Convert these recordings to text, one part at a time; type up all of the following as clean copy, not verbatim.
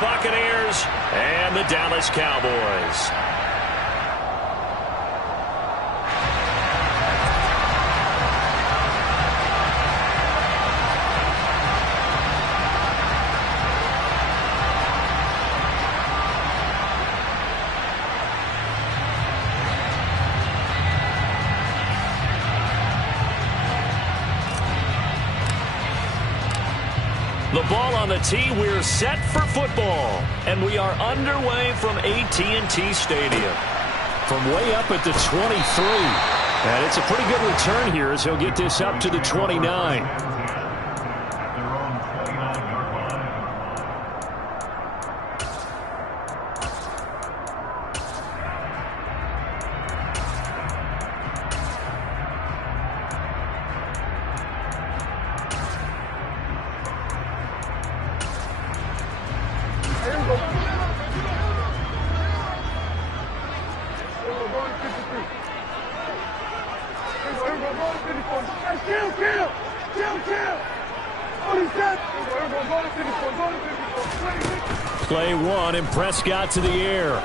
Buccaneers and the Dallas Cowboys. The ball on the tee. We're set for football. And we are underway from AT&T Stadium. From way up at the 23. And it's a pretty good return here as he'll get this up to the 29. Play one, and Prescott to the air.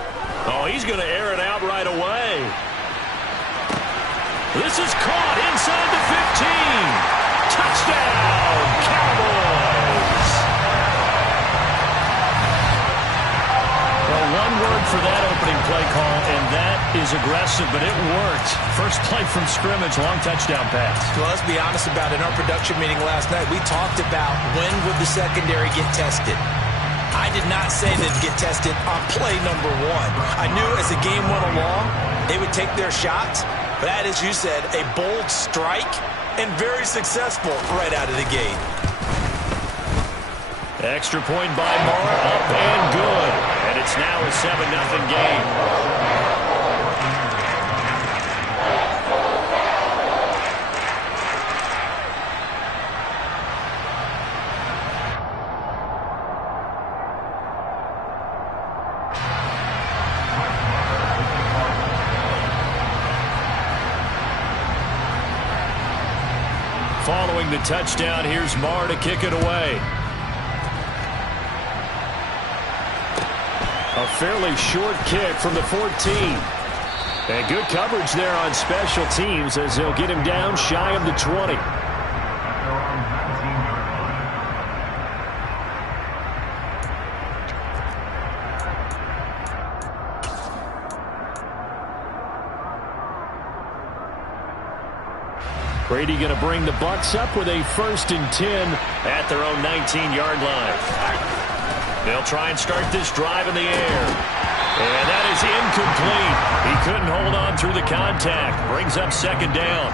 Oh, he's going to air it out right away. This is caught inside the 15. Touchdown, Cowboys. Well, one word for that opening play call, and that is aggressive, but it worked. First play from scrimmage, long touchdown pass. Well, let's be honest about it. In our production meeting last night, we talked about when would the secondary get tested. I did not say they'd get tested on play number one. I knew as the game went along, they would take their shots. But that, as you said, a bold strike and very successful right out of the gate. Extra point by Moore, up and good. And it's now a 7-0 game. Following the touchdown, here's Marr to kick it away. A fairly short kick from the 14. And good coverage there on special teams as they'll get him down shy of the 20. Brady going to bring the Bucs up with a 1st and 10 at their own 19-yard line. They'll try and start this drive in the air. And that is incomplete. He couldn't hold on through the contact. Brings up 2nd down.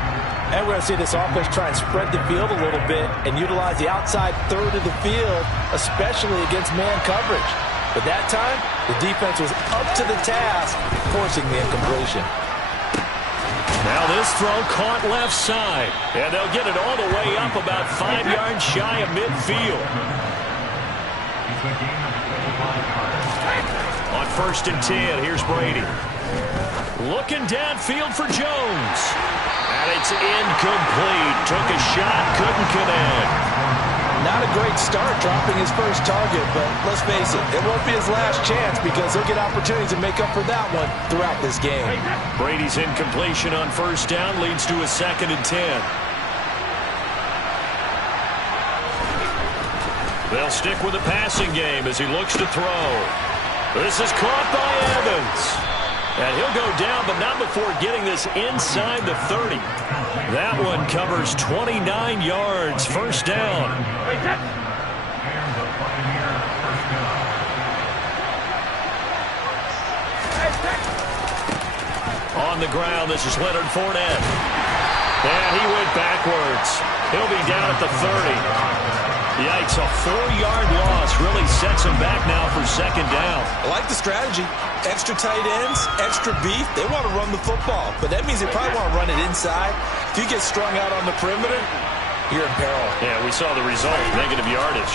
And we're going to see this offense try and spread the field a little bit and utilize the outside third of the field, especially against man coverage. But that time, the defense was up to the task, forcing the incompletion. Now this throw caught left side. And they'll get it all the way up about 5 yards shy of midfield. On 1st and 10, here's Brady. Looking downfield for Jones. And it's incomplete. Took a shot, couldn't connect. Not a great start dropping his first target, but let's face it, it won't be his last chance because he'll get opportunities to make up for that one throughout this game. Brady's incompletion on 1st down leads to a 2nd and 10. They'll stick with the passing game as he looks to throw. This is caught by Evans. And he'll go down, but not before getting this inside the 30. That one covers 29 yards, 1st down. On the ground, this is Leonard Fournette. And he went backwards. He'll be down at the 30. Yikes, a 4-yard loss really sets him back now for 2nd down. I like the strategy. Extra tight ends, extra beef. They want to run the football, but that means they probably want to run it inside. If you get strung out on the perimeter, you're in peril. Yeah, we saw the result, negative yardage.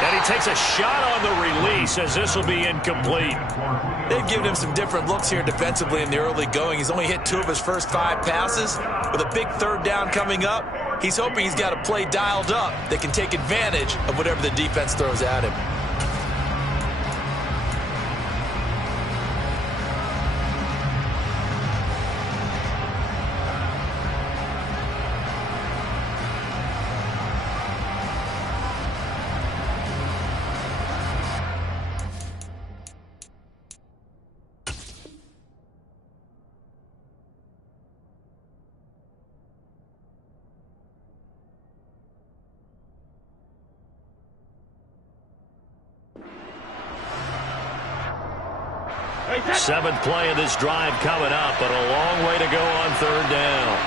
And he takes a shot on the release as this will be incomplete. They've given him some different looks here defensively in the early going. He's only hit 2 of his first 5 passes. With a big 3rd down coming up, He's hoping he's got a play dialed up that can take advantage of whatever the defense throws at him. Seventh play of this drive coming up, but a long way to go on third down.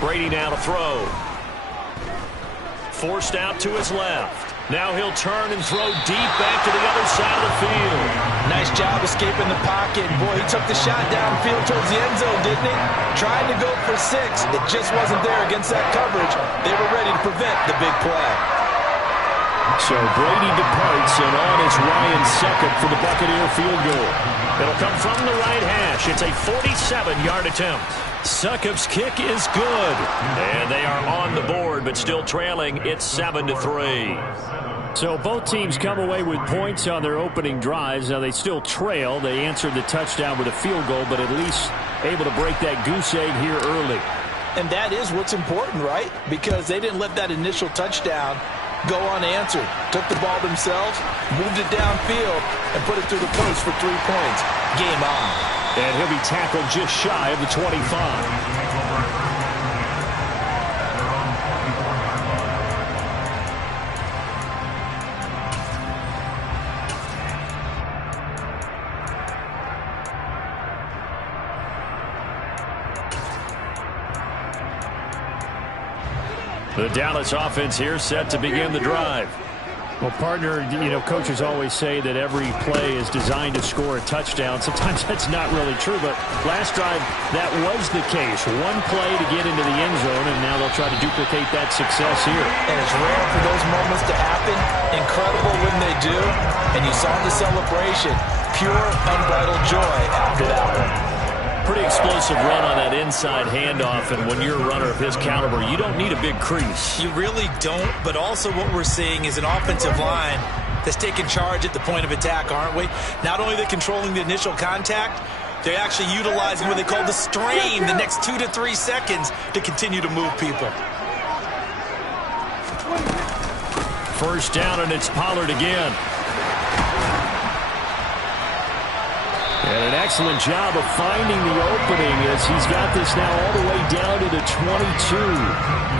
Brady now to throw. Forced out to his left. Now he'll turn and throw deep back to the other side of the field. Nice job escaping the pocket. Boy, he took the shot downfield towards the end zone, didn't he? Tried to go for 6. It just wasn't there against that coverage. They were ready to prevent the big play. So Brady departs, and on is Ryan Succop for the Buccaneer field goal. It'll come from the right hash. It's a 47-yard attempt. Succop's kick is good. And they are on the board, but still trailing. It's 7-3. So both teams come away with points on their opening drives. Now they still trail. They answered the touchdown with a field goal, but at least able to break that goose egg here early. And that is what's important, right? Because they didn't let that initial touchdown go unanswered. Took the ball themselves, moved it downfield, and put it through the post for 3 points. Game on. And he'll be tackled just shy of the 25. The Dallas offense here set to begin the drive. Well, partner, coaches always say that every play is designed to score a touchdown. Sometimes that's not really true, but last drive, that was the case. One play to get into the end zone, and now they'll try to duplicate that success here. And it's rare for those moments to happen. Incredible when they do. And you saw the celebration. Pure, unbridled joy after that one. Pretty explosive run on that inside handoff, and when you're a runner of his caliber, you don't need a big crease. You really don't, but also what we're seeing is an offensive line that's taking charge at the point of attack, aren't we? Not only are they controlling the initial contact, they're actually utilizing what they call the strain the next 2 to 3 seconds to continue to move people. First down, and it's Pollard again. And an excellent job of finding the opening as he's got this now all the way down to the 22.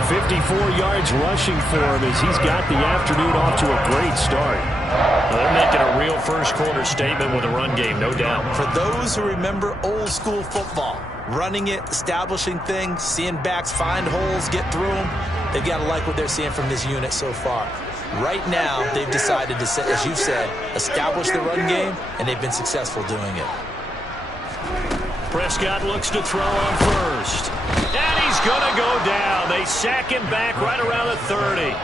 54 yards rushing for him as he's got the afternoon off to a great start. Well, they're making a real first-quarter statement with a run game, no doubt. For those who remember old-school football, running it, establishing things, seeing backs find holes, get through them, they've got to like what they're seeing from this unit so far. Right now, they've decided to, as you said, establish the run game, and they've been successful doing it. Prescott looks to throw on first. And he's going to go down. They sack him back right around the 30.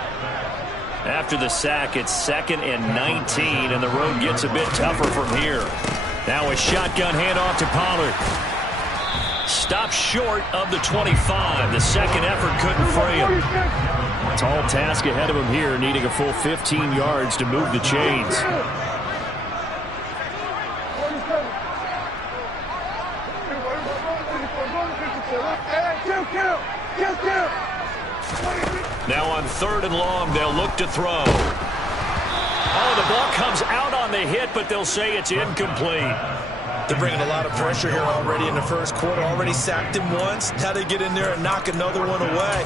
After the sack, it's 2nd and 19, and the road gets a bit tougher from here. Now a shotgun handoff to Pollard. Stopped short of the 25. The second effort couldn't free him. Tall task ahead of him here, needing a full 15 yards to move the chains. Now on 3rd and long, they'll look to throw. Oh, the ball comes out on the hit, but they'll say it's incomplete. They're bringing a lot of pressure here already in the first quarter. Already sacked him once. Now they get in there and knock another one away.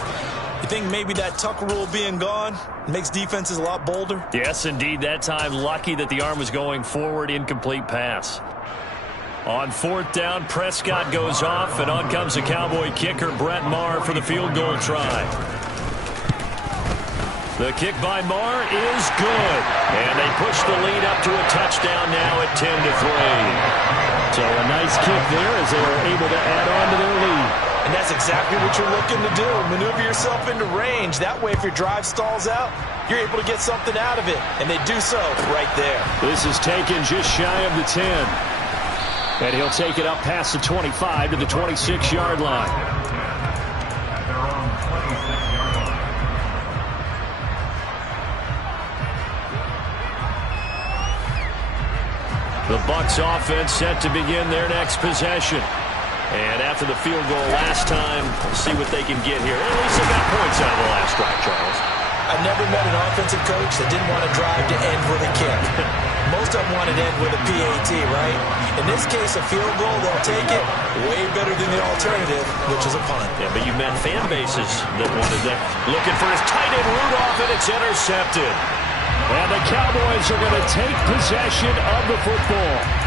You think maybe that tuck rule being gone makes defenses a lot bolder? Yes, indeed. That time, lucky that the arm was going forward. Incomplete pass. On 4th down, Prescott goes off, and on comes the Cowboy kicker, Brett Maher, for the field goal try. The kick by Maher is good. And they push the lead up to a touchdown now at 10-3. So a nice kick there as they were able to add on to their lead. And that's exactly what you're looking to do. Maneuver yourself into range. That way, if your drive stalls out, you're able to get something out of it. And they do so right there. This is taken just shy of the 10. And he'll take it up past the 25 to the 26-yard line. The Bucs offense set to begin their next possession. And after the field goal last time, we'll see what they can get here. At least they got points out of the last drive, Charles. I've never met an offensive coach that didn't want to drive to end with a kick. Most of them want to end with a PAT, right? In this case, a field goal, they'll take it way better than the alternative, which is a punt. Yeah, but you met fan bases that wanted that. Looking for his tight end Rudolph, and it's intercepted. And the Cowboys are going to take possession of the football.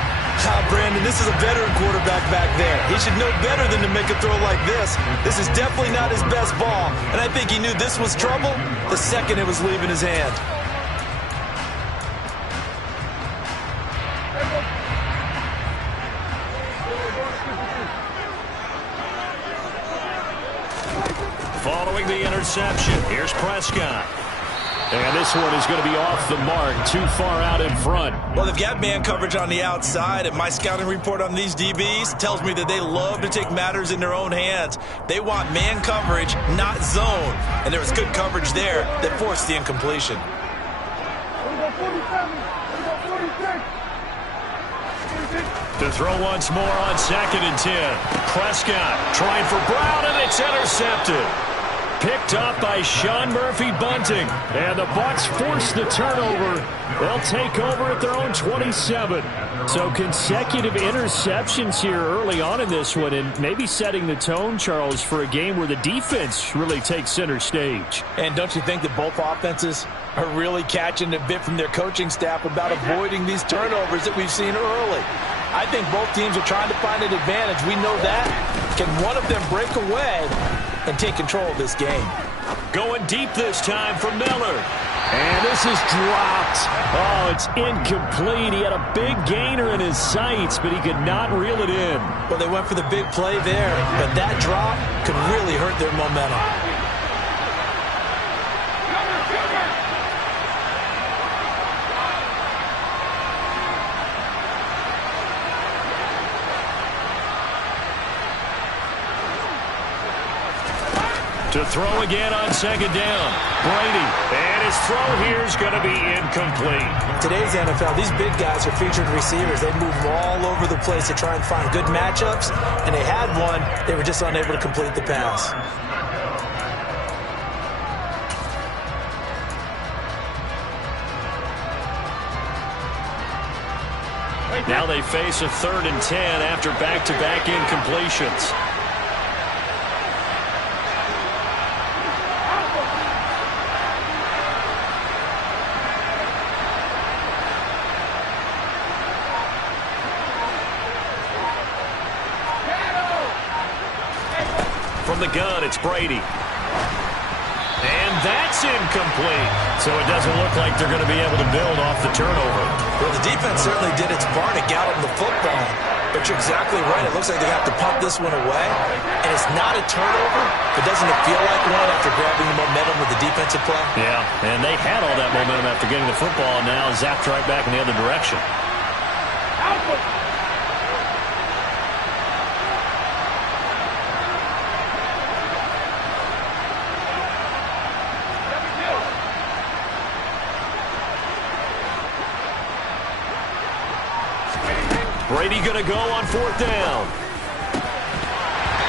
Brandon, this is a veteran quarterback back there. He should know better than to make a throw like this. This is definitely not his best ball. And I think he knew this was trouble the second it was leaving his hand. Following the interception, here's Prescott. And this one is going to be off the mark, too far out in front. Well, they've got man coverage on the outside, and my scouting report on these DBs tells me that they love to take matters in their own hands. They want man coverage, not zone. And there was good coverage there that forced the incompletion. To throw once more on 2nd and 10. Prescott trying for Brown, and it's intercepted. Picked up by Sean Murphy-Bunting. And the Bucs force the turnover. They'll take over at their own 27. So consecutive interceptions here early on in this one, and maybe setting the tone, Charles, for a game where the defense really takes center stage. And don't you think that both offenses are really catching a bit from their coaching staff about avoiding these turnovers that we've seen early? I think both teams are trying to find an advantage. We know that. Can one of them break away and take control of this game? Going deep this time for Miller. And this is dropped. Oh, it's incomplete. He had a big gainer in his sights, but he could not reel it in. Well, they went for the big play there, but that drop could really hurt their momentum. To throw again on 2nd down. Brady. And his throw here is going to be incomplete. Today's NFL, these big guys are featured receivers. They move all over the place to try and find good matchups. And they had one. They were just unable to complete the pass. Now they face a 3rd and 10 after back-to-back incompletions. From the gun, it's Brady. And that's incomplete. So it doesn't look like they're going to be able to build off the turnover. Well, the defense certainly did its part to get them the football. But you're exactly right. It looks like they have to punt this one away. And it's not a turnover, but doesn't it feel like one after grabbing the momentum with the defensive play? Yeah, and they had all that momentum after getting the football, and now zapped right back in the other direction. Brady going to go on 4th down.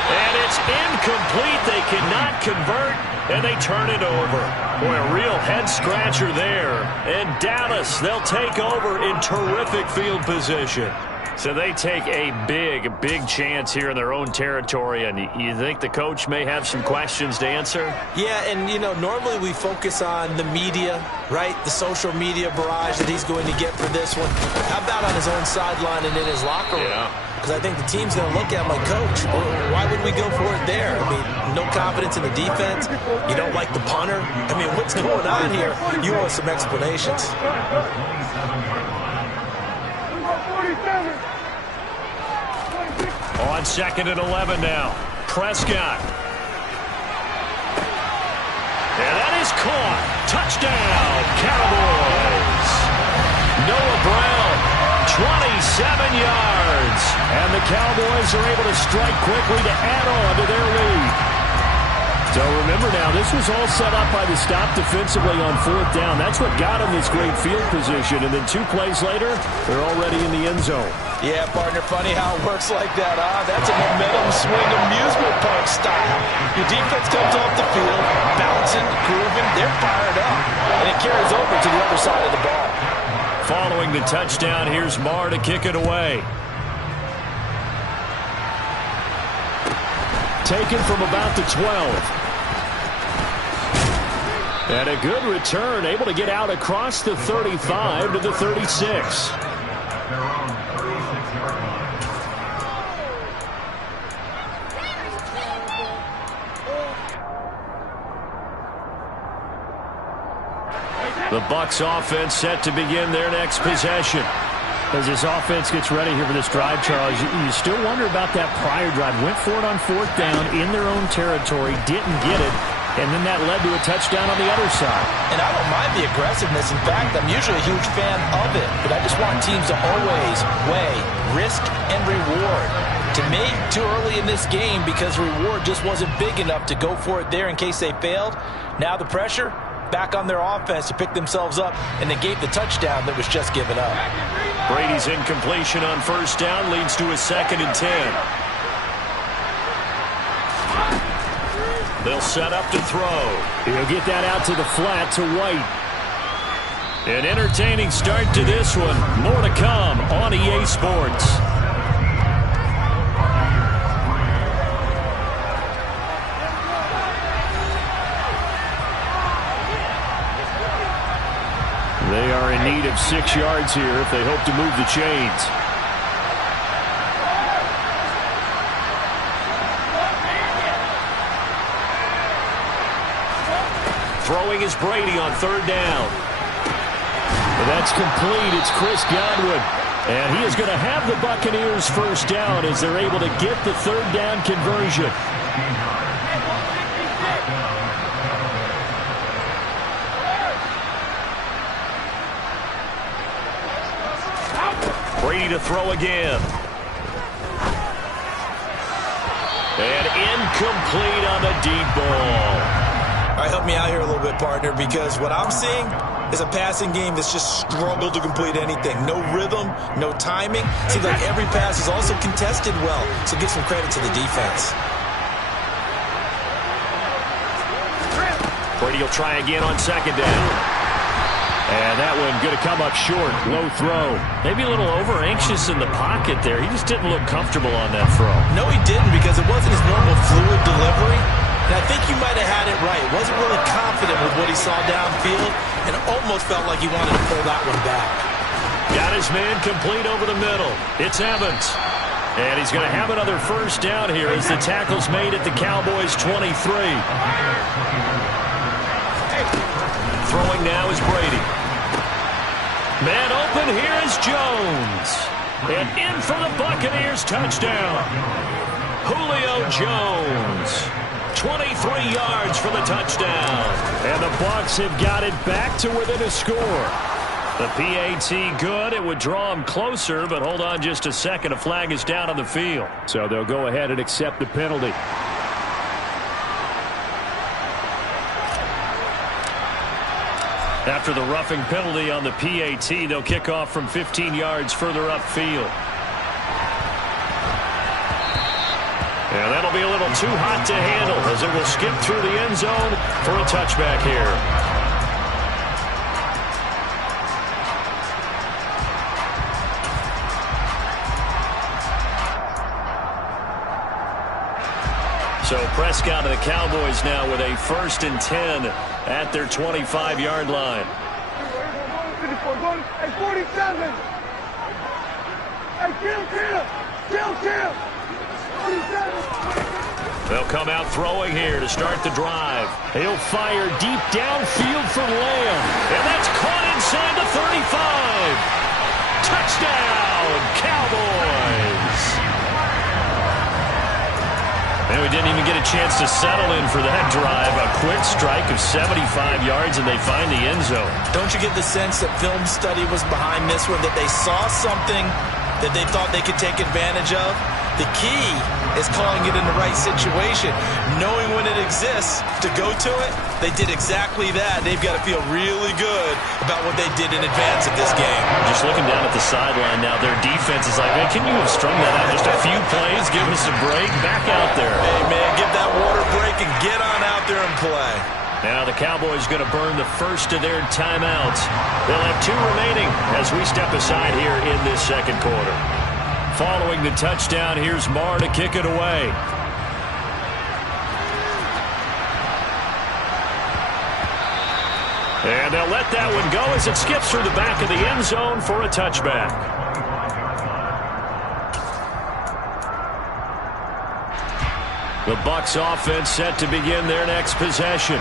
And it's incomplete. They cannot convert, and they turn it over. Boy, a real head-scratcher there. And Dallas, they'll take over in terrific field position. So they take a big chance here in their own territory, and you think the coach may have some questions to answer? Yeah, and, you know, normally we focus on the media, right? The social media barrage that he's going to get for this one. How about on his own sideline and in his locker room? Yeah. Because I think the team's going to look at him like, Coach, why would we go for it there? I mean, no confidence in the defense. You don't like the punter. I mean, what's going on here? You owe us some explanations. On 2nd and 11 now. Prescott. And that is caught. Touchdown, Cowboys. Noah Brown, 27 yards. And the Cowboys are able to strike quickly to add on to their lead. So remember now, this was all set up by the stop defensively on 4th down. That's what got them this great field position. And then 2 plays later, they're already in the end zone. Yeah, partner, funny how it works like that, huh? That's a momentum swing amusement park style. Your defense comes off the field, bouncing, grooving, they're fired up. And it carries over to the other side of the ball. Following the touchdown, here's Marr to kick it away. Taken from about the 12. And a good return, able to get out across the 35 to the 36. The Bucs offense set to begin their next possession. As this offense gets ready here for this drive, Charles, you still wonder about that prior drive. Went for it on 4th down in their own territory, didn't get it, and then that led to a touchdown on the other side. And I don't mind the aggressiveness. In fact, I'm usually a huge fan of it, but I just want teams to always weigh risk and reward. To me, too early in this game because reward just wasn't big enough to go for it there in case they failed. Now the pressure back on their offense to pick themselves up and negate the touchdown that was just given up. Brady's incompletion on 1st down leads to a 2nd and 10. They'll set up to throw. He'll get that out to the flat to White. An entertaining start to this one. More to come on EA Sports. They are in need of 6 yards here if they hope to move the chains. Throwing is Brady on 3rd down. That's complete. It's Chris Godwin. And he is going to have the Buccaneers 1st down as they're able to get the 3rd down conversion. Brady to throw again. And incomplete on the deep ball. All right, help me out here a little bit, partner, because what I'm seeing is a passing game that's just struggled to complete anything. No rhythm, no timing. Seems like every pass is also contested well, so give some credit to the defense. Brady will try again on 2nd down. And that one going to come up short. Low throw. Maybe a little over-anxious in the pocket there. He just didn't look comfortable on that throw. No, he didn't, because it wasn't his normal fluid delivery. And I think you might have had it right. Wasn't really confident with what he saw downfield and almost felt like he wanted to pull that one back. Got his man complete over the middle. It's Evans. And he's going to have another 1st down here as the tackle's made at the Cowboys' 23. Throwing now is Brady. Man open, here is Jones. And in for the Buccaneers, touchdown. Julio Jones. 23 yards for the touchdown. And the Bucs have got it back to within a score. The PAT good. It would draw them closer, but hold on just a second. A flag is down on the field. So they'll go ahead and accept the penalty. After the roughing penalty on the PAT, they'll kick off from 15 yards further upfield. And that'll be a little too hot to handle as it will skip through the end zone for a touchback here. So Prescott of the Cowboys now with a 1st and 10 at their 25-yard line. Hey, 47. Hey, kill. 47. They'll come out throwing here to start the drive. He'll fire deep downfield for Lamb. And that's caught inside the 35. Touchdown, Cowboys. And we didn't chance to settle in for that drive. A quick strike of 75 yards, and they find the end zone. Don't you get the sense that film study was behind this one, that they saw something that they thought they could take advantage of? The key is calling it in the right situation, knowing when it exists to go to it. They did exactly that. They've got to feel really good about what they did in advance of this game. Just looking down at the sideline now, their defense is like, man, can you have strung that out just a few plays? Give us a break. Back out there. Hey, man, give that water break and get on out there and play. Now the Cowboys going to burn the first of their timeouts. They'll have 2 remaining as we step aside here in this second quarter. Following the touchdown, here's Marr to kick it away. And they'll let that one go as it skips through the back of the end zone for a touchback. The Bucs offense set to begin their next possession.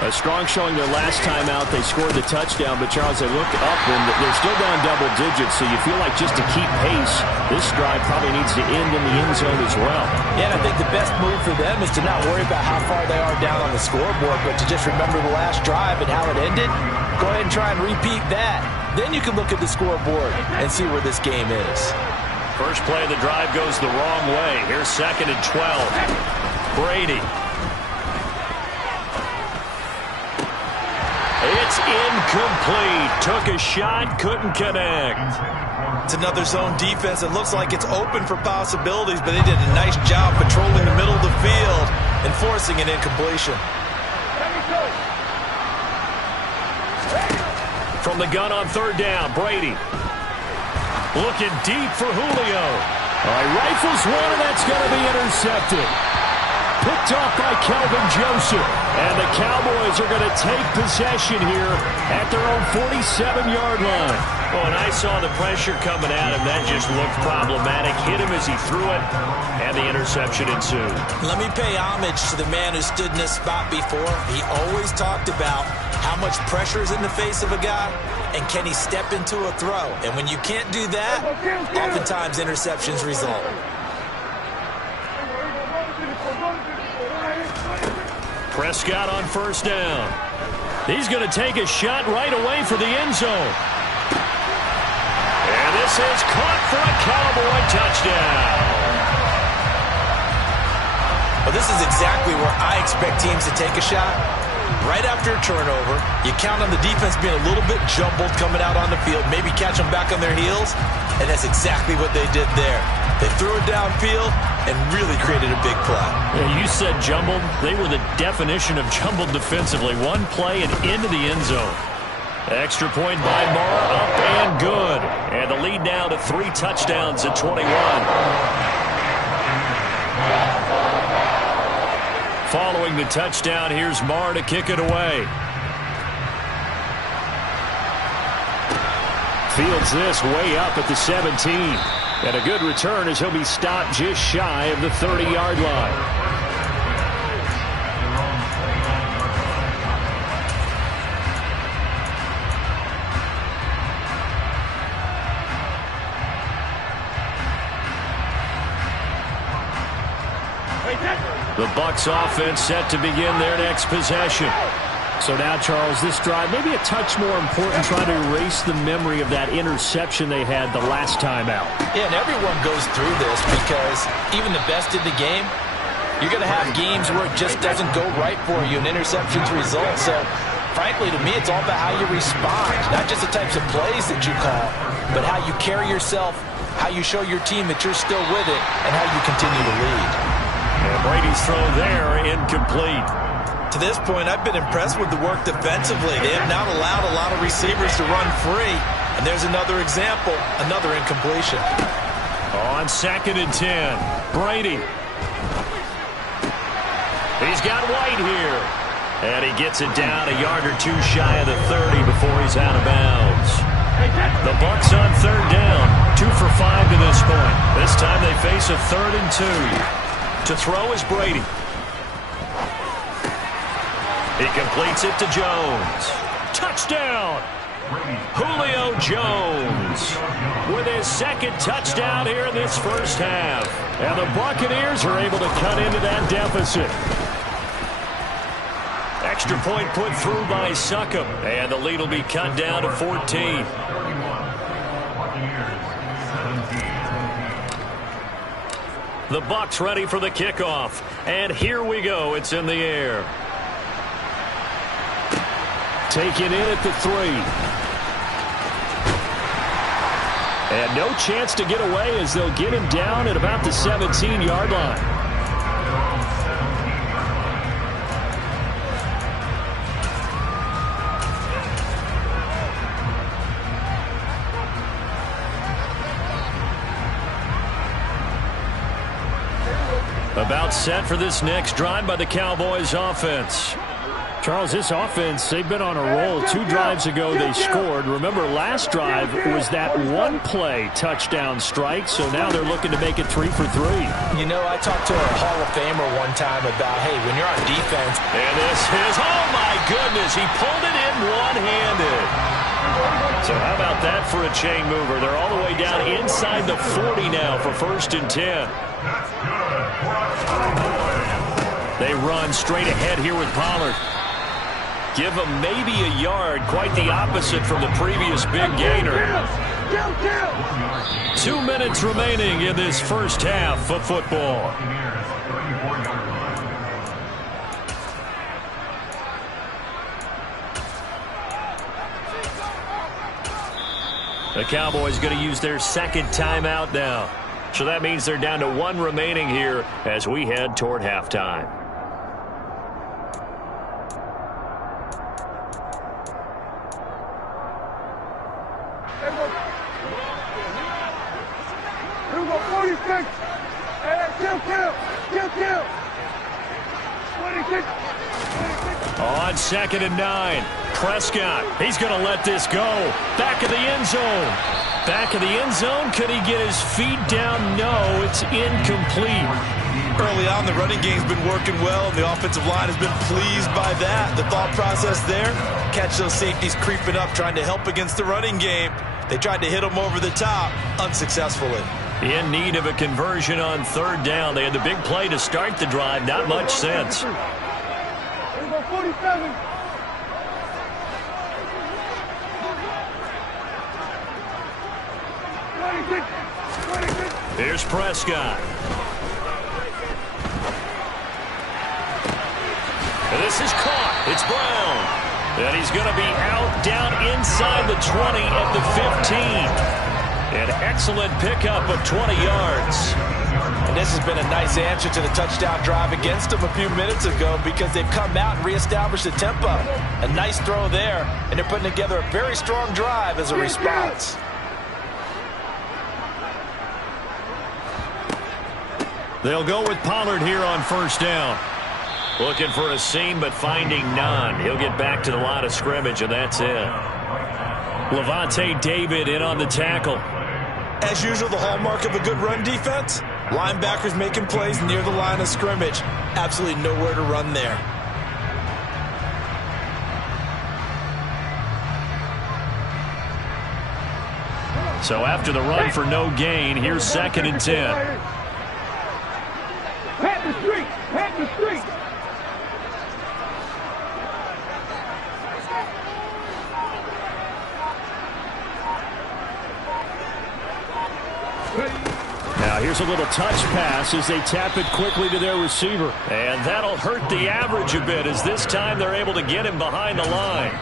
A strong showing their last time out. They scored the touchdown, but Charles, they look up and they're still down double digits, so you feel like just to keep pace, this drive probably needs to end in the end zone as well. Yeah, and I think the best move for them is to not worry about how far they are down on the scoreboard, but to just remember the last drive and how it ended. Go ahead and try and repeat that. Then you can look at the scoreboard and see where this game is. First play of the drive goes the wrong way. Here's 2nd and 12. Brady. It's incomplete. Took a shot, couldn't connect. It's another zone defense. It looks like it's open for possibilities, but they did a nice job patrolling the middle of the field and forcing an incompletion. From the gun on 3rd down, Brady. Looking deep for Julio. All right, rifles one, and that's going to be intercepted. Picked off by Kelvin Joseph. And the Cowboys are going to take possession here at their own 47-yard line. Oh, and I saw the pressure coming at him. That just looked problematic. Hit him as he threw it, and the interception ensued. Let me pay homage to the man who stood in this spot before. He always talked about how much pressure is in the face of a guy, and can he step into a throw. And when you can't do that, oftentimes interceptions result. Prescott on 1st down. He's going to take a shot right away for the end zone. And this is caught for a Cowboy touchdown. Well, this is exactly where I expect teams to take a shot. Right after a turnover, you count on the defense being a little bit jumbled coming out on the field, maybe catch them back on their heels, and that's exactly what they did there. They threw it downfield and really created a big play. Yeah, you said jumbled. They were the definition of jumbled defensively. One play and into the end zone. Extra point by Marr, up and good. And the lead now to 3 touchdowns at 21. Following the touchdown, here's Marr to kick it away. Fields this way up at the 17. And a good return as he'll be stopped just shy of the 30-yard line. The Bucs offense set to begin their next possession. So now, Charles, this drive maybe a touch more important, trying to erase the memory of that interception they had the last time out. Yeah, and everyone goes through this because even the best in the game, you're going to have games where it just doesn't go right for you and interceptions result. So, frankly, to me, it's all about how you respond, not just the types of plays that you call, but how you carry yourself, how you show your team that you're still with it, and how you continue to lead. And Brady's throw there, incomplete. To this point, I've been impressed with the work defensively. They have not allowed a lot of receivers to run free. And there's another example, another incompletion. On 2nd and 10, Brady. He's got White here. And he gets it down a yard or two shy of the 30 before he's out of bounds. The Bucs on 3rd down, 2 for 5 to this point. This time they face a 3rd and 2. To throw is Brady. He completes it to Jones. Touchdown! Julio Jones. with his second touchdown here in this first half. And the Buccaneers are able to cut into that deficit. Extra point put through by Succop, and the lead will be cut down to 14. The Bucs ready for the kickoff, and here we go. It's in the air. Taken in at the 3. And no chance to get away as they'll get him down at about the 17-yard line. About set for this next drive by the Cowboys offense. Charles, this offense, they've been on a roll. 2 drives ago they scored. Remember, last drive was that one-play touchdown strike, so now they're looking to make it 3 for 3. You know, I talked to a Hall of Famer one time about, hey, when you're on defense. And this is, oh my goodness, he pulled it in one-handed. So how about that for a chain mover? They're all the way down inside the 40 now for 1st and 10. They run straight ahead here with Pollard. Give him maybe a yard, quite the opposite from the previous big gainer. 2 minutes remaining in this first half of football. The Cowboys going to use their second timeout now. So that means they're down to 1 remaining here as we head toward halftime. Here we go, 46. Kill. 26. On 2nd and 9. Prescott, he's going to let this go. Back of the end zone. Back of the end zone. Could he get his feet down? No, it's incomplete. Early on, the running game's been working well, and the offensive line has been pleased by that. The thought process there, catch those safeties creeping up, trying to help against the running game. They tried to hit them over the top, unsuccessfully. In need of a conversion on 3rd down. They had the big play to start the drive. Not much sense. Here we go, 47. Here's Prescott. And this is caught. It's Brown. And he's going to be out down inside the 20 at the 15. An excellent pickup of 20 yards. And this has been a nice answer to the touchdown drive against them a few minutes ago because they've come out and reestablished the tempo. A nice throw there, and they're putting together a very strong drive as a response. They'll go with Pollard here on 1st down. Looking for a seam, but finding none. He'll get back to the line of scrimmage, and that's it. Levante David in on the tackle. As usual, the hallmark of a good run defense, linebackers making plays near the line of scrimmage. Absolutely nowhere to run there. So after the run for no gain, here's 2nd and 10. Pat the street. Now here's a little touch pass as they tap it quickly to their receiver. And that'll hurt the average a bit as this time they're able to get him behind the line.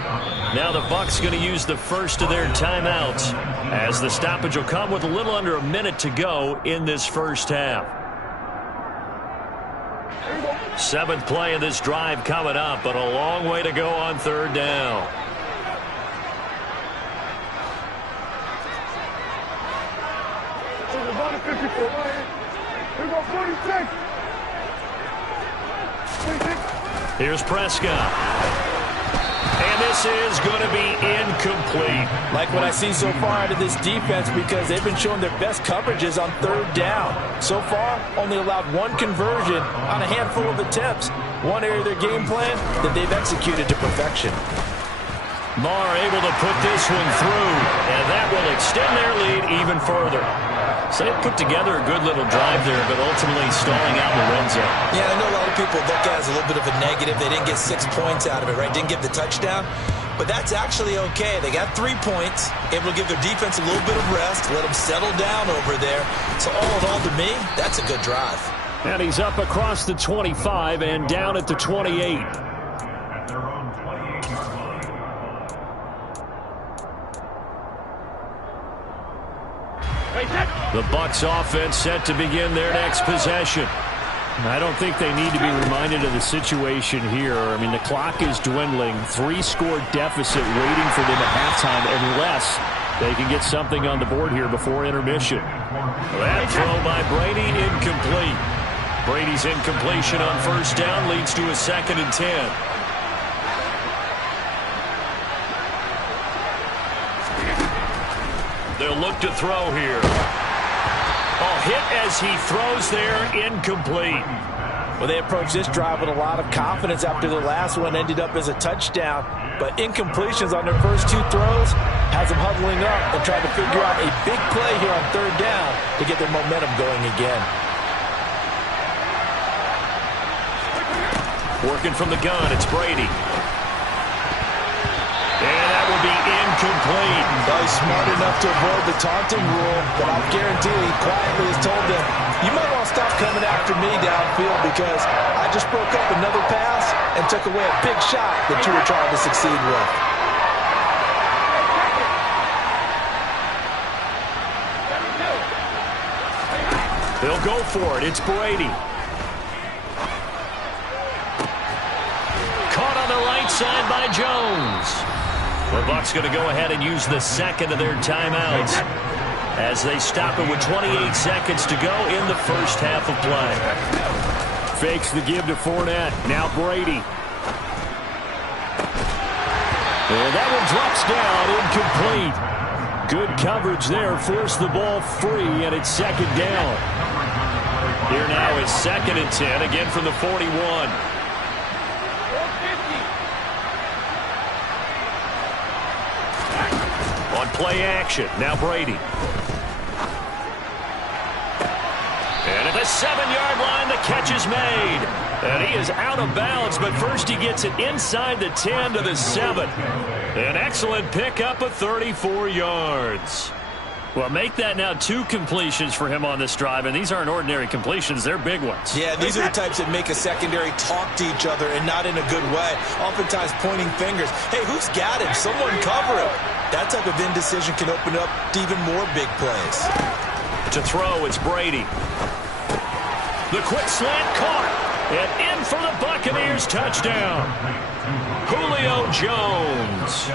Now the Bucs going to use the first of their timeouts as the stoppage will come with a little under a minute to go in this first half. 7th play of this drive coming up, but a long way to go on 3rd down. Here we go, 46. Here's Prescott. And this is going to be incomplete. Like what I see so far out of this defense because they've been showing their best coverages on 3rd down. So far, only allowed 1 conversion on a handful of attempts. One area of their game plan that they've executed to perfection. Marr able to put this one through, and that will extend their lead even further. So they put together a good little drive there, but ultimately stalling out in the red zone. Yeah, I know a lot of people look at it as a little bit of a negative. They didn't get 6 points out of it, right? Didn't get the touchdown. But that's actually okay. They got 3 points, able to give their defense a little bit of rest, let them settle down over there. So all in all, to me, that's a good drive. And he's up across the 25 and down at the 28. The Bucs offense set to begin their next possession. I don't think they need to be reminded of the situation here. I mean, the clock is dwindling. 3-score deficit waiting for them at halftime unless they can get something on the board here before intermission. That throw by Brady incomplete. Brady's incompletion on first down leads to a 2nd and 10. They'll look to throw here. Hit as he throws there, incomplete. Well, they approached this drive with a lot of confidence after their last one ended up as a touchdown. But incompletions on their first 2 throws has them huddling up and trying to figure out a big play here on 3rd down to get their momentum going again. Working from the gun, it's Brady. And that will be incomplete. Well, he's smart enough to avoid the taunting rule, but I'll guarantee he quietly has told them, you might want to stop coming after me downfield because I just broke up another pass and took away a big shot that you were trying to succeed with. They'll go for it. It's Brady. Caught on the right side by Jones. The Bucs going to go ahead and use the 2nd of their timeouts as they stop it with 28 seconds to go in the first half of play. Fakes the give to Fournette. Now Brady. And that one drops down, incomplete. Good coverage there. Forced the ball free, and it's 2nd down. Here now is 2nd and 10, again from the 41. On play action, now Brady. And at the 7-yard line, the catch is made. And he is out of bounds, but first he gets it inside the 10 to the 7. An excellent pickup of 34 yards. Well, make that now 2 completions for him on this drive, and these aren't ordinary completions. They're big ones. Yeah, these are the types that make a secondary talk to each other and not in a good way. Oftentimes pointing fingers. Hey, who's got him? Someone cover him. That type of indecision can open up to even more big plays. To throw, it's Brady. The quick slant caught. And in for the Buccaneers touchdown. Julio Jones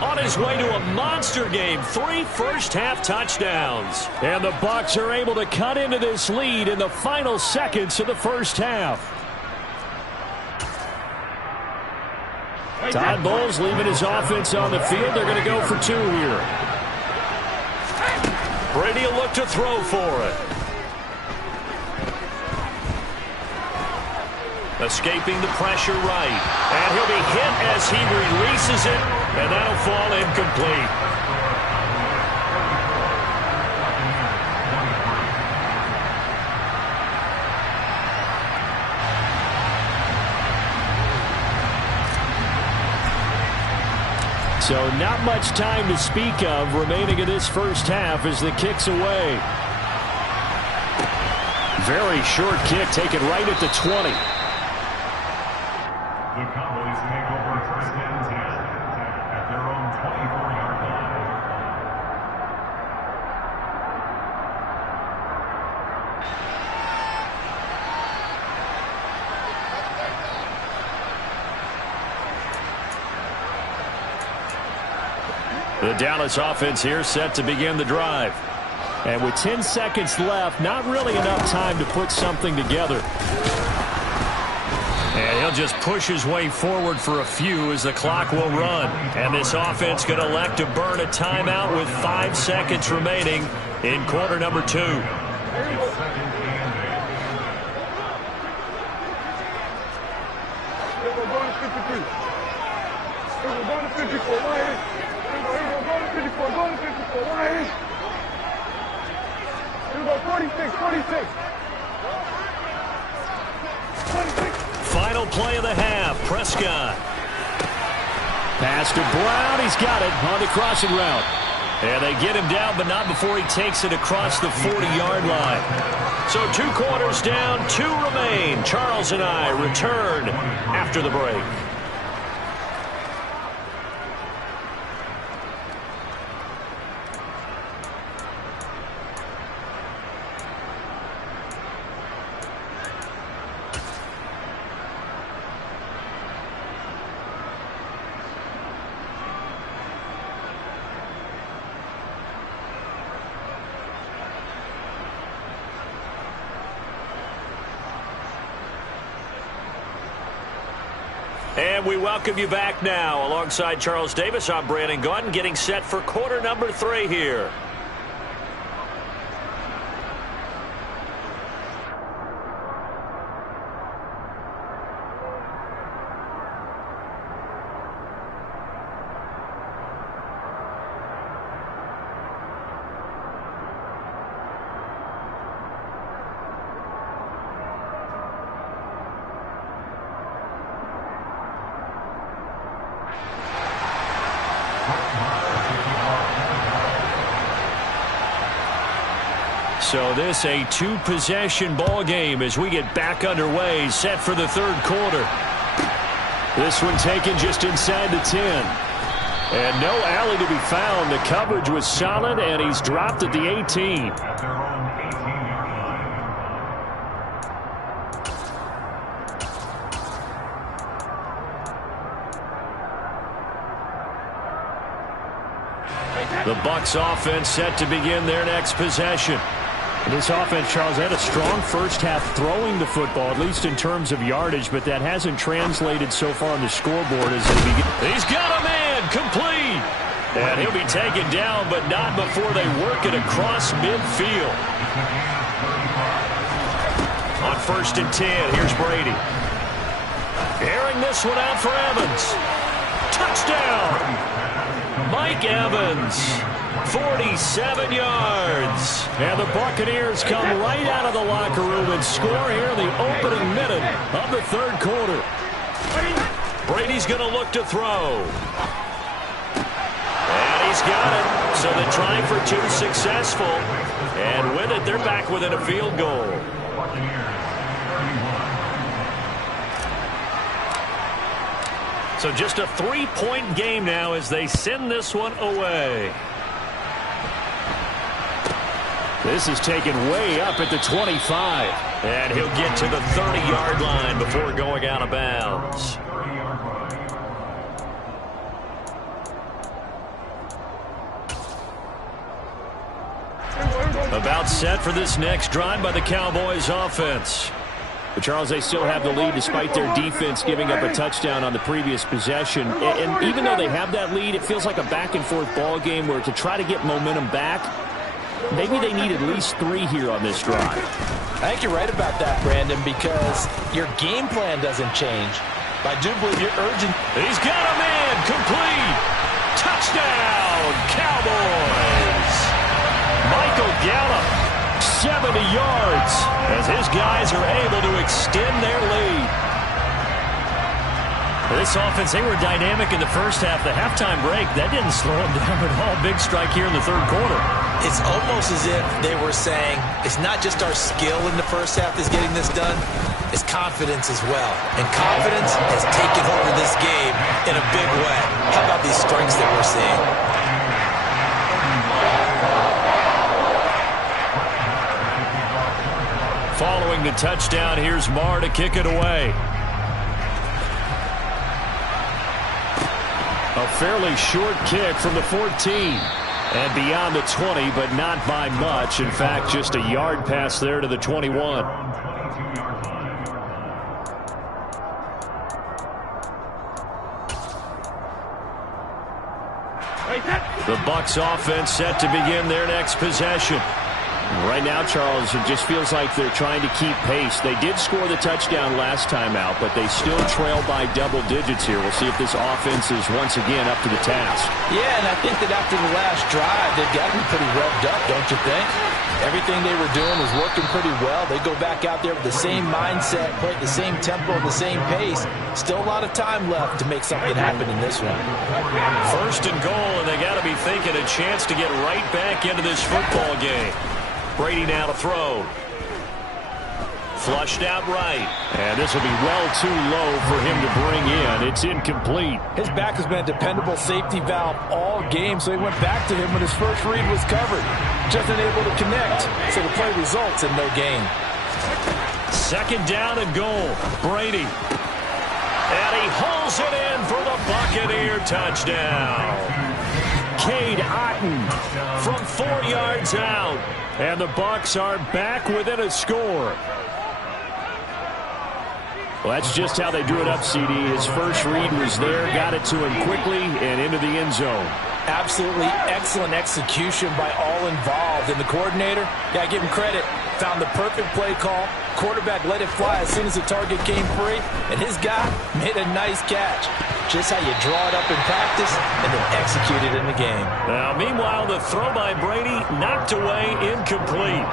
on his way to a monster game. 3 first-half touchdowns. And the Bucs are able to cut into this lead in the final seconds of the first half. Todd Bowles leaving his offense on the field. They're going to go for 2 here. Brady will look to throw for it. Escaping the pressure right. And he'll be hit as he releases it. And that'll fall incomplete. So not much time to speak of remaining in this first half as the kick's away. Very short kick taken right at the 20. The Cowboys take over 1st and 10 at their own 24-yard line. The Dallas offense here set to begin the drive. And with 10 seconds left, not really enough time to put something together. And he'll just push his way forward for a few as the clock will run. And this offense going to elect to burn a timeout with 5 seconds remaining in quarter number 2. We're going to 53. We're going to 54. 26. 26. Final play of the half. Prescott. Pass to Brown. He's got it on the crossing route. And they get him down, but not before he takes it across the 40-yard line. So 2 quarters down, 2 remain. Charles and I return after the break. And we welcome you back now. Alongside Charles Davis, I'm Brandon Gaudin, getting set for quarter number 3 here. So this a 2-possession ball game as we get back underway, set for the 3rd quarter. This one taken just inside the 10. And no alley to be found. The coverage was solid, and he's dropped at the 18. At their own 18-yard line. The Bucs offense set to begin their next possession. This offense, Charles, had a strong first half throwing the football, at least in terms of yardage, but that hasn't translated so far on the scoreboard as they begin. He's got a man, complete. And he'll be taken down, but not before they work it across midfield. On 1st and 10, here's Brady. Airing this one out for Evans. Touchdown! Mike Evans. 47 yards. And the Buccaneers come right out of the locker room and score here in the opening minute of the 3rd quarter. Brady's going to look to throw. And he's got it. So the try for 2 successful. And with it, they're back within a field goal. So just a 3-point game now as they send this one away. This is taken way up at the 25. And he'll get to the 30-yard line before going out of bounds. About set for this next drive by the Cowboys offense. But Charles, they still have the lead despite their defense giving up a touchdown on the previous possession. And even though they have that lead, it feels like a back-and-forth ball game where to try to get momentum back, maybe they need at least 3 here on this drive. I think you're right about that, Brandon, because your game plan doesn't change. But I do believe you're urgent. He's got a man, complete. Touchdown, Cowboys. Michael Gallup, 70 yards, as his guys are able to extend their lead. This offense, they were dynamic in the first half. The halftime break, that didn't slow them down at all. Big strike here in the 3rd quarter. It's almost as if they were saying, it's not just our skill in the first half that's getting this done, it's confidence as well. And confidence has taken over this game in a big way. How about these strikes that we're seeing? Following the touchdown, here's Marr to kick it away. A fairly short kick from the 14. And beyond the 20, but not by much. In fact, just a yard pass there to the 21. The Bucs offense set to begin their next possession. Right now, Charles, it just feels like they're trying to keep pace. They did score the touchdown last time out, but they still trail by double digits here. We'll see if this offense is once again up to the task. Yeah, and I think that after the last drive, they've got to be pretty revved up, don't you think? Everything they were doing was working pretty well. They go back out there with the same mindset, play at the same tempo, the same pace. Still a lot of time left to make something happen in this one. First and goal, and they got to be thinking a chance to get right back into this football game. Brady now to throw. Flushed out right. And this will be well too low for him to bring in. It's incomplete. His back has been a dependable safety valve all game, so he went back to him when his first read was covered. Just unable to connect, so the play results in no gain. Second down and goal. Brady. And he hauls it in for the Buccaneer touchdown. Cade Otton from 4 yards out. And the Bucs are back within a score. Well, that's just how they drew it up, CD. His first read was there, got it to him quickly, and into the end zone. Absolutely excellent execution by all involved. And the coordinator, got to give him credit, found the perfect play call. Quarterback let it fly as soon as the target came free, and his guy made a nice catch. Just how you draw it up in practice and then execute it in the game. Now, meanwhile, the throw by Brady knocked away, incomplete.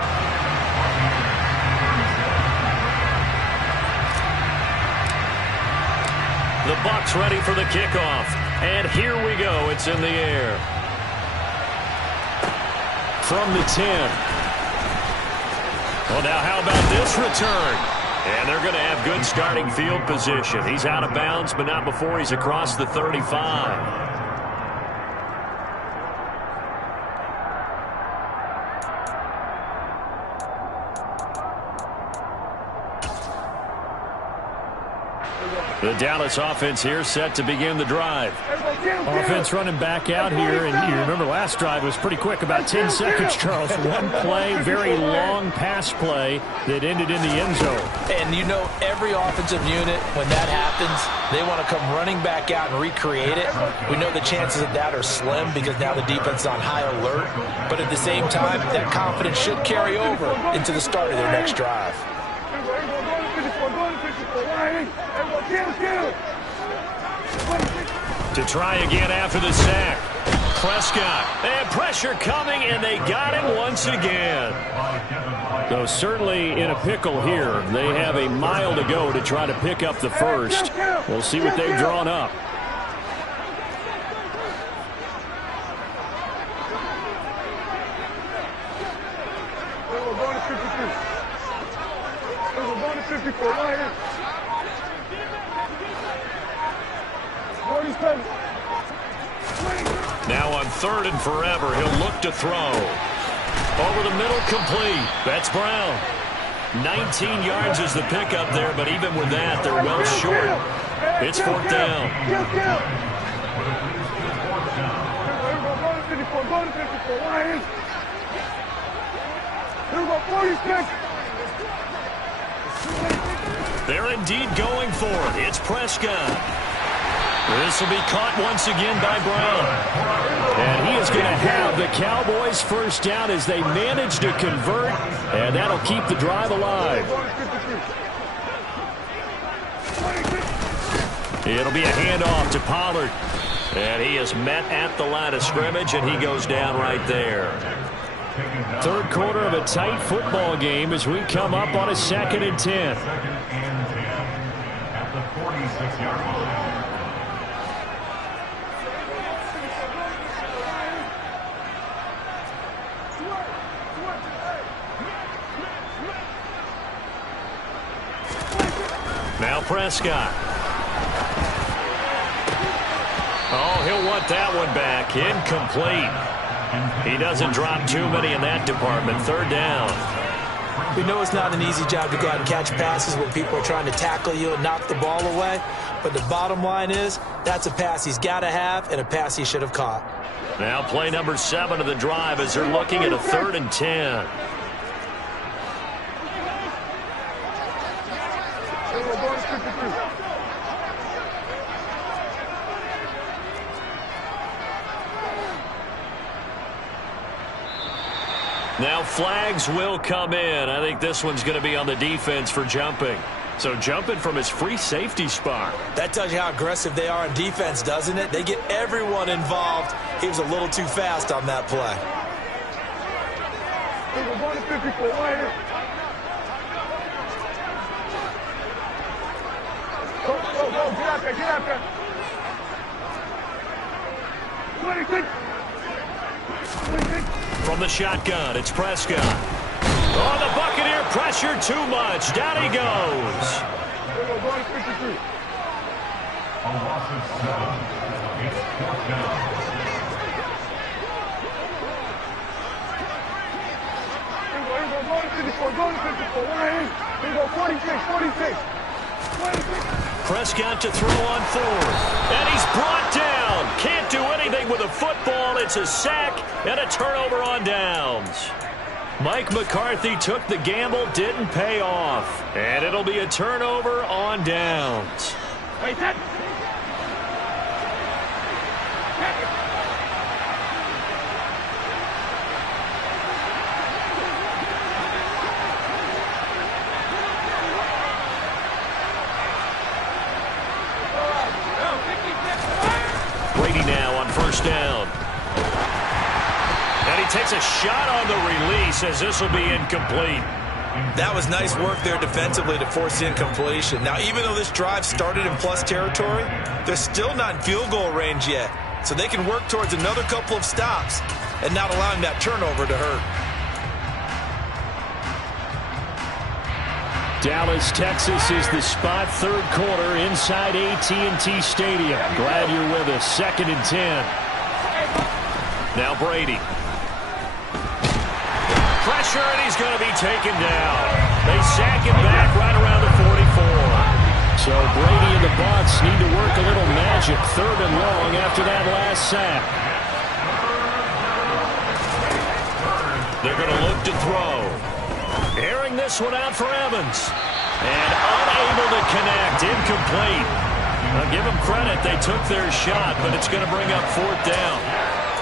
The Bucs ready for the kickoff. And here we go. It's in the air. From the 10. Well, now how about this return? And they're going to have good starting field position. He's out of bounds, but not before he's across the 35. The Dallas offense here set to begin the drive. Offense running back out here, and you remember last drive was pretty quick, about 10 seconds, Charles. One play, very long pass play that ended in the end zone. And you know every offensive unit, when that happens, they want to come running back out and recreate it. We know the chances of that are slim because now the defense is on high alert. But at the same time, that confidence should carry over into the start of their next drive. To try again after the sack. Prescott. And pressure coming, and they got him once again. So certainly in a pickle here. They have a mile to go to try to pick up the first. We'll see what they've drawn up. Now on third and forever, he'll look to throw. Over the middle, complete. That's Brown. 19 yards is the pickup there, but even with that, they're well short. It's fourth down. They're indeed going for it. It's Prescott. This will be caught once again by Brown. And he is going to have the Cowboys first down as they manage to convert, and that'll keep the drive alive. It'll be a handoff to Pollard. And he is met at the line of scrimmage, and he goes down right there. Third quarter of a tight football game as we come up on a 2nd and 10. Second and 10 at the 46-yard line. Now Prescott. Oh, he'll want that one back. Incomplete. He doesn't drop too many in that department. Third down. We know it's not an easy job to go out and catch passes when people are trying to tackle you and knock the ball away. But the bottom line is, that's a pass he's got to have and a pass he should have caught. Now play number 7 of the drive as they're looking at a 3rd and 10. Now flags will come in. I think this one's going to be on the defense for jumping. So jumping from his free safety spot. That tells you how aggressive they are on defense, doesn't it? They get everyone involved. He was a little too fast on that play. We're going to 54 right here. Go, get out there. 26. From the shotgun, it's Prescott. Oh, the Buccaneer pressure too much. Down he goes. We're going to 53. A loss of 7. It's 4th down. We're going to 54. Go to 54. Right here. Here we go. 46. Prescott to throw on 4th. And he's brought down. Can't do anything with a football. It's a sack and a turnover on downs. Mike McCarthy took the gamble, didn't pay off. And it'll be a turnover on downs. Wait, that. Brady now on 1st down. And he takes a shot on the release as this will be incomplete. That was nice work there defensively to force incompletion. Now, even though this drive started in plus territory, they're still not in field goal range yet. So they can work towards another couple of stops and not allowing that turnover to hurt. Dallas, Texas is the spot. 3rd quarter inside AT&T Stadium. Glad you're with us. 2nd and 10. Now Brady. Pressure, and he's going to be taken down. They sack him back right around the 44. So Brady and the Bucs need to work a little magic. 3rd and long after that last sack. They're going to look to throw. Airing this one out for Evans. And unable to connect. Incomplete. I'll give them credit. They took their shot, but it's going to bring up 4th down.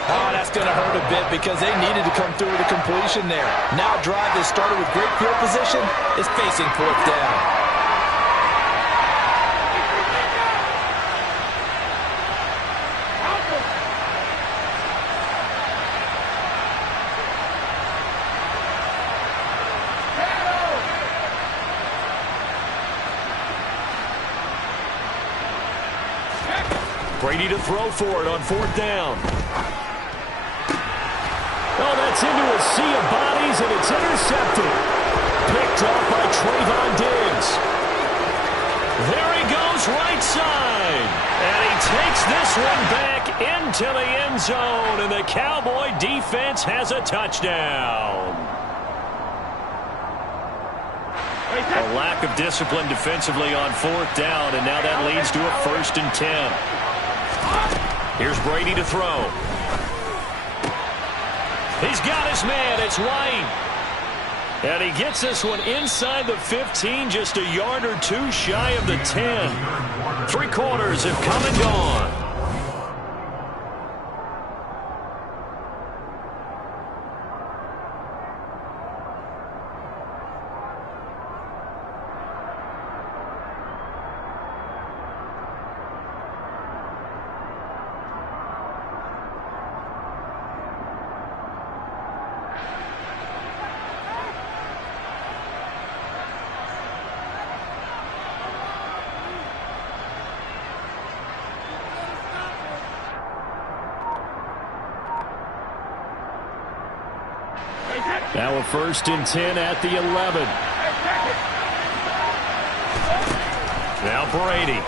Oh, that's going to hurt a bit because they needed to come through with a completion there. Now a drive that started with great field position is facing 4th down. Brady to throw for it on 4th down. Oh, that's into a sea of bodies, and it's intercepted. Picked off by Trayvon Diggs. There he goes right side. And he takes this one back into the end zone, and the Cowboy defense has a touchdown. A lack of discipline defensively on 4th down, and now that leads to a 1st and 10. Here's Brady to throw. He's got his man. It's White. And he gets this one inside the 15, just a yard or two shy of the 10. 3 quarters have come and gone. Now a 1st and 10 at the 11. Now Brady.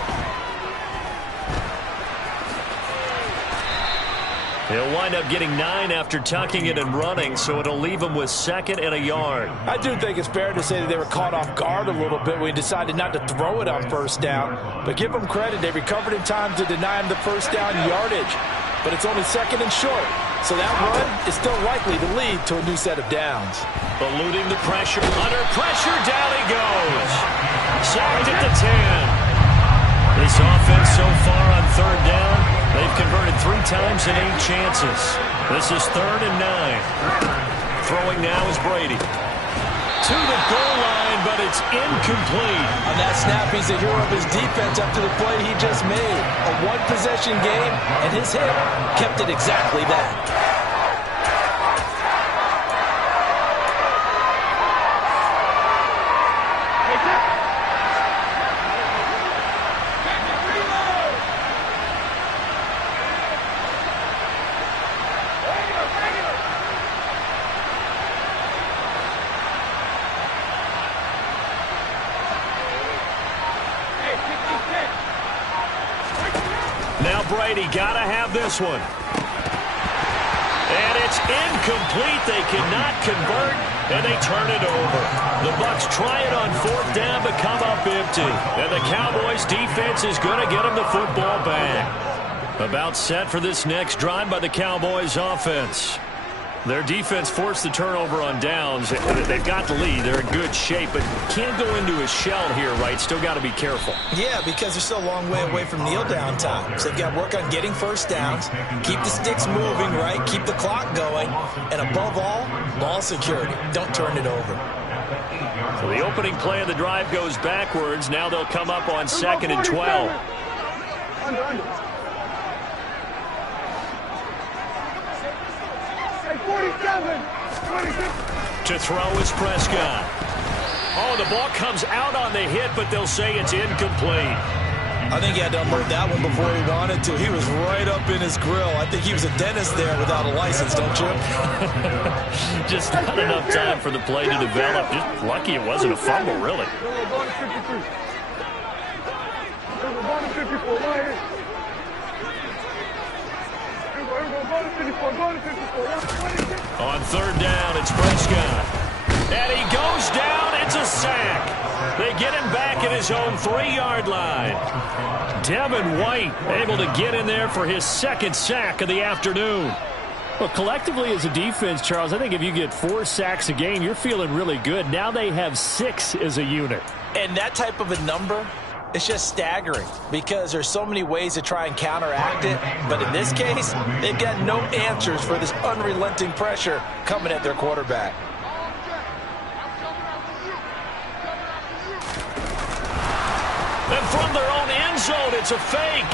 He'll wind up getting 9 after tucking it and running, so it'll leave him with 2nd and a yard. I do think it's fair to say that they were caught off guard a little bit when he decided not to throw it on 1st down. But give them credit. They recovered in time to deny him the 1st down yardage. But it's only 2nd and short. So that run is still likely to lead to a new set of downs. Eluding the pressure. Under pressure, down he goes. Sacked at the 10. This offense so far on 3rd down, they've converted 3 times in 8 chances. This is 3rd and 9. Throwing now is Brady. To the goal line, but it's incomplete. On that snap, he's the hero of his defense up to the play he just made. A one-possession game, and his hit kept it exactly that. Now Brady got to have this one. And it's incomplete. They cannot convert, and they turn it over. The Bucs try it on fourth down, but come up empty. And the Cowboys defense is going to get them the football back. About set for this next drive by the Cowboys offense. Their defense forced the turnover on downs. They've got the lead. They're in good shape, but can't go into a shell here, right? Still got to be careful. Yeah, because they're still a long way away from kneel down times. They've got to work on getting first downs, keep the sticks moving, right? Keep the clock going, and above all, ball security. Don't turn it over. So the opening play of the drive goes backwards. Now they'll come up on 2nd and 12. Under. 47. 26. To throw is Prescott. Oh, the ball comes out on the hit, but they'll say it's incomplete. I think he had to unload that one before he wanted to. He was right up in his grill. I think he was a dentist there without a license, don't you? Just not enough time for the play to develop. Just lucky it wasn't a fumble, really. On third down, it's Prescott. And he goes down. It's a sack. They get him back at his own 3-yard line. Devin White able to get in there for his second sack of the afternoon. Well, collectively as a defense, Charles, I think if you get 4 sacks a game, you're feeling really good. Now they have 6 as a unit. And that type of a number, it's just staggering because there's so many ways to try and counteract it. But in this case, they've got no answers for this unrelenting pressure coming at their quarterback. And from their own end zone, it's a fake.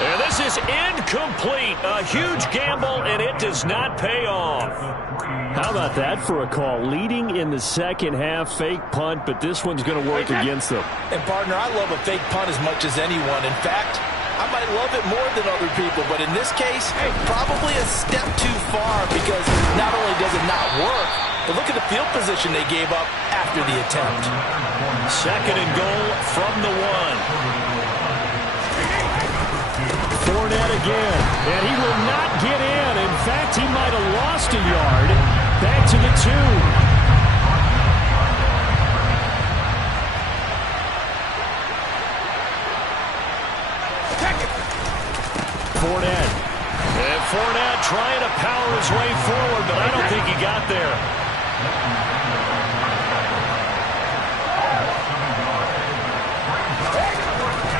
And this is incomplete. A huge gamble, and it does not pay off. How about that for a call? Leading in the second half, fake punt, but this one's going to work against them. And, partner, I love a fake punt as much as anyone. In fact, I might love it more than other people, but in this case, probably a step too far because not only does it not work, but look at the field position they gave up after the attempt. 2nd and goal from the 1. Fournette again, and he will not get in. In fact, he might have lost a yard. Back to the 2. Fournette. And Fournette trying to power his way forward, but I don't think he got there.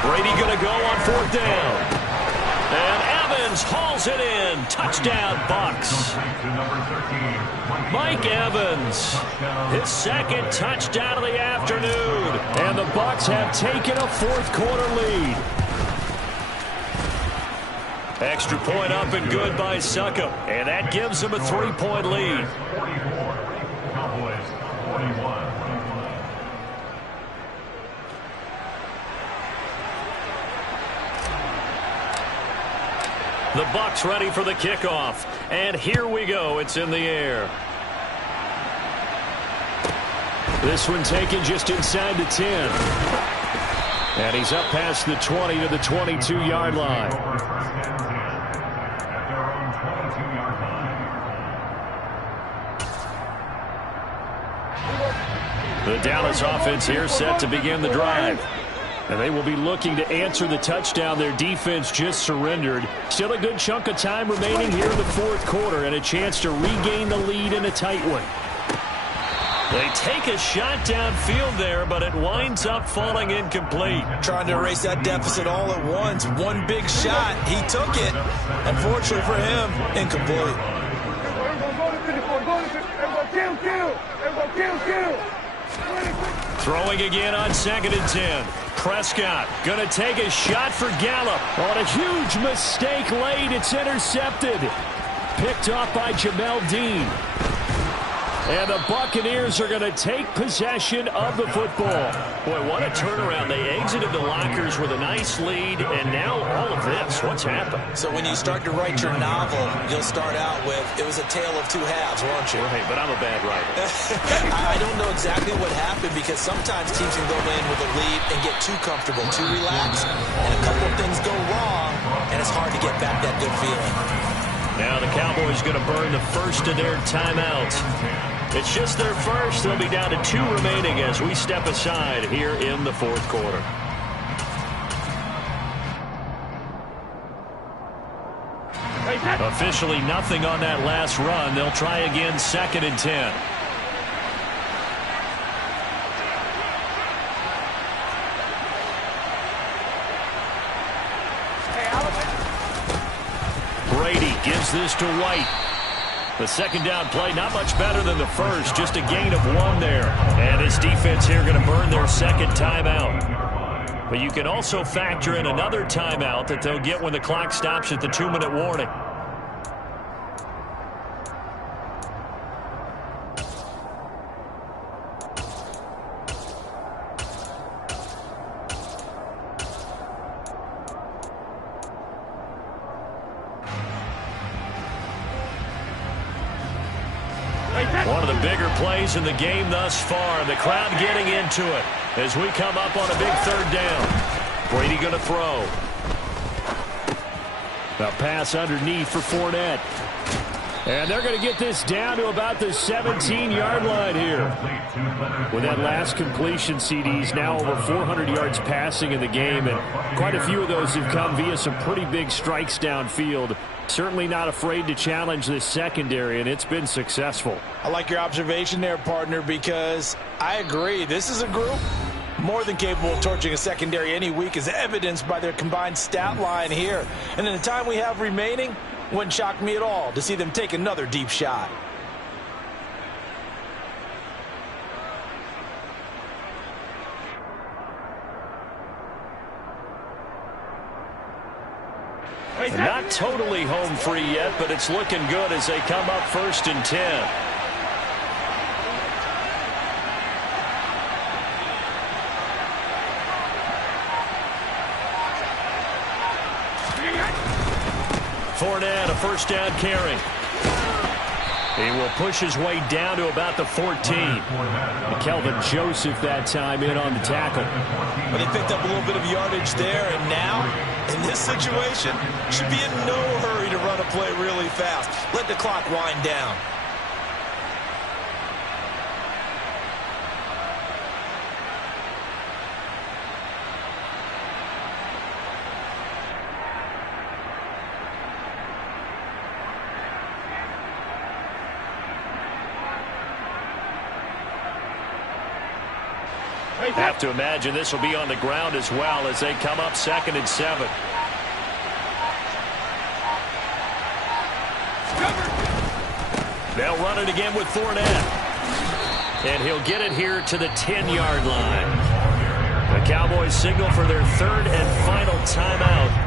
Brady going to go on 4th down. And Evans hauls it in. Touchdown, Bucs. Mike Evans, his second touchdown of the afternoon. And the Bucs have taken a fourth-quarter lead. Extra point up and good by Succop. And that gives them a 3-point lead. 44. Cowboys 41. The Bucs ready for the kickoff. And here we go. It's in the air. This one taken just inside the 10. And he's up past the 20 to the 22-yard line. The Dallas offense here set to begin the drive. And they will be looking to answer the touchdown their defense just surrendered. Still a good chunk of time remaining here in the fourth quarter and a chance to regain the lead in a tight one. They take a shot downfield there, but it winds up falling incomplete. Trying to erase that deficit all at once. One big shot. He took it. Unfortunately for him, incomplete. Throwing again on 2nd and 10. Prescott going to take a shot for Gallup. On a huge mistake late. It's intercepted. Picked off by Jamel Dean. And the Buccaneers are going to take possession of the football. Boy, what a turnaround. They exited the lockers with a nice lead, and now all of this. What's happened? So when you start to write your novel, you'll start out with, it was a tale of two halves, won't you? Right, but I'm a bad writer. I don't know exactly what happened because sometimes teams can go in with a lead and get too comfortable, too relaxed, and a couple of things go wrong, and it's hard to get back that good feeling. Now the Cowboys going to burn the first of their timeouts. It's just their first. They'll be down to 2 remaining as we step aside here in the 4th quarter. Officially nothing on that last run. They'll try again 2nd and 10. Brady gives this to White. The second down play, not much better than the first. Just a gain of 1 there. And this defense here going to burn their second timeout. But you can also factor in another timeout that they'll get when the clock stops at the 2-minute warning. One of the bigger plays in the game thus far. The crowd getting into it as we come up on a big 3rd down. Brady going to throw. A pass underneath for Fournette. And they're going to get this down to about the 17-yard line here. With that last completion, CDs now over 400 yards passing in the game, and quite a few of those have come via some pretty big strikes downfield. Certainly not afraid to challenge this secondary, and it's been successful. I like your observation there, partner, because I agree. This is a group more than capable of torching a secondary any week, as evidenced by their combined stat line here. And in the time we have remaining, wouldn't shock me at all to see them take another deep shot. Not totally home free yet, but it's looking good as they come up 1st and 10. Fournette, a first down carry. He will push his way down to about the 14. And Kelvin Joseph that time in on the tackle. But he picked up a little bit of yardage there, and now, in this situation, should be in no hurry to run a play really fast. Let the clock wind down. Have to imagine this will be on the ground as well as they come up 2nd and 7. They'll run it again with Fournette. And he'll get it here to the 10-yard line. The Cowboys signal for their 3rd and final timeout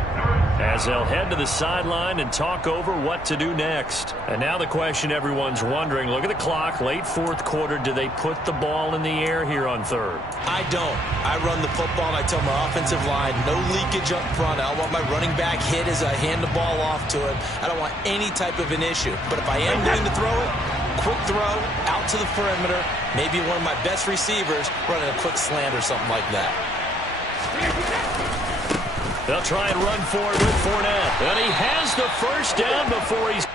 as they'll head to the sideline and talk over what to do next. And now the question everyone's wondering, look at the clock, late 4th quarter. Do they put the ball in the air here on 3rd? I don't. I run the football, and I tell my offensive line, no leakage up front. I don't want my running back hit as I hand the ball off to him. I don't want any type of an issue. But if I am going to throw it, quick throw, out to the perimeter, maybe one of my best receivers running a quick slant or something like that. They'll try and run for it with Fournette. And he has the first down before he's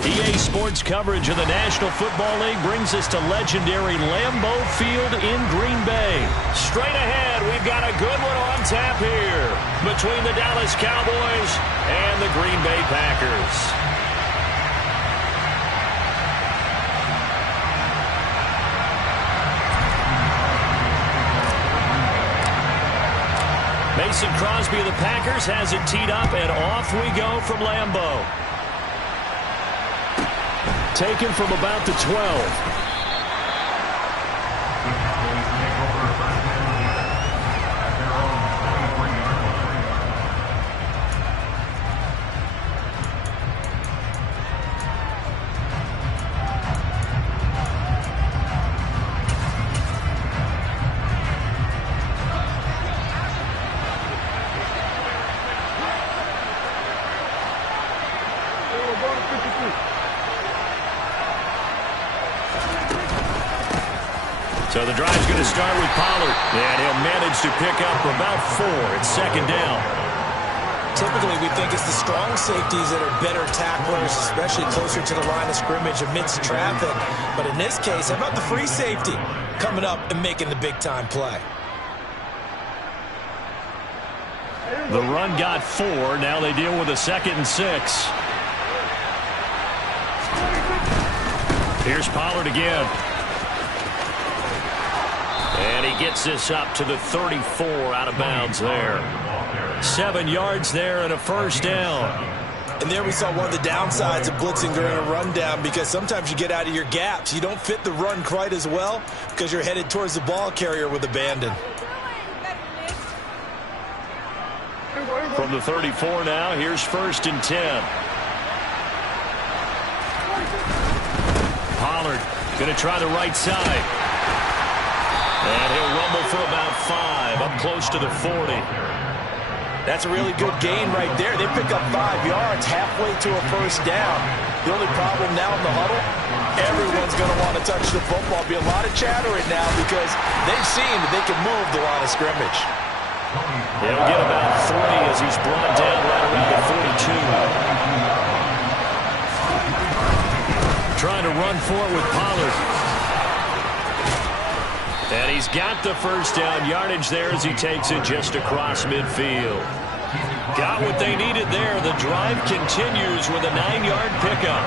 EA Sports coverage of the National Football League brings us to legendary Lambeau Field in Green Bay. Straight ahead, we've got a good one on tap here between the Dallas Cowboys and the Green Bay Packers. Mason Crosby of the Packers has it teed up, and off we go from Lambeau. Taken from about the 12. So the drive's going to start with Pollard, and he'll manage to pick up about 4. It's second down. Typically, we think it's the strong safeties that are better tacklers, especially closer to the line of scrimmage amidst traffic. But in this case, how about the free safety coming up and making the big-time play? The run got 4. Now they deal with a 2nd and 6. Here's Pollard again. And he gets this up to the 34 out of bounds there. 7 yards there and a first down. And there we saw one of the downsides of blitzing during a rundown, because sometimes you get out of your gaps. You don't fit the run quite as well because you're headed towards the ball carrier with abandon. From the 34 now, here's 1st and 10. Pollard going to try the right side. And he'll rumble for about 5, up close to the 40. That's a really good gain right there. They pick up 5 yards halfway to a first down. The only problem now in the huddle, everyone's going to want to touch the football. Be a lot of chattering now because they've seen that they can move the line of scrimmage. He'll get about 3 as he's brought down right around the 42. Trying to run for it with Pollard. And he's got the first down yardage there as he takes it just across midfield. Got what they needed there. The drive continues with a 9-yard pickup.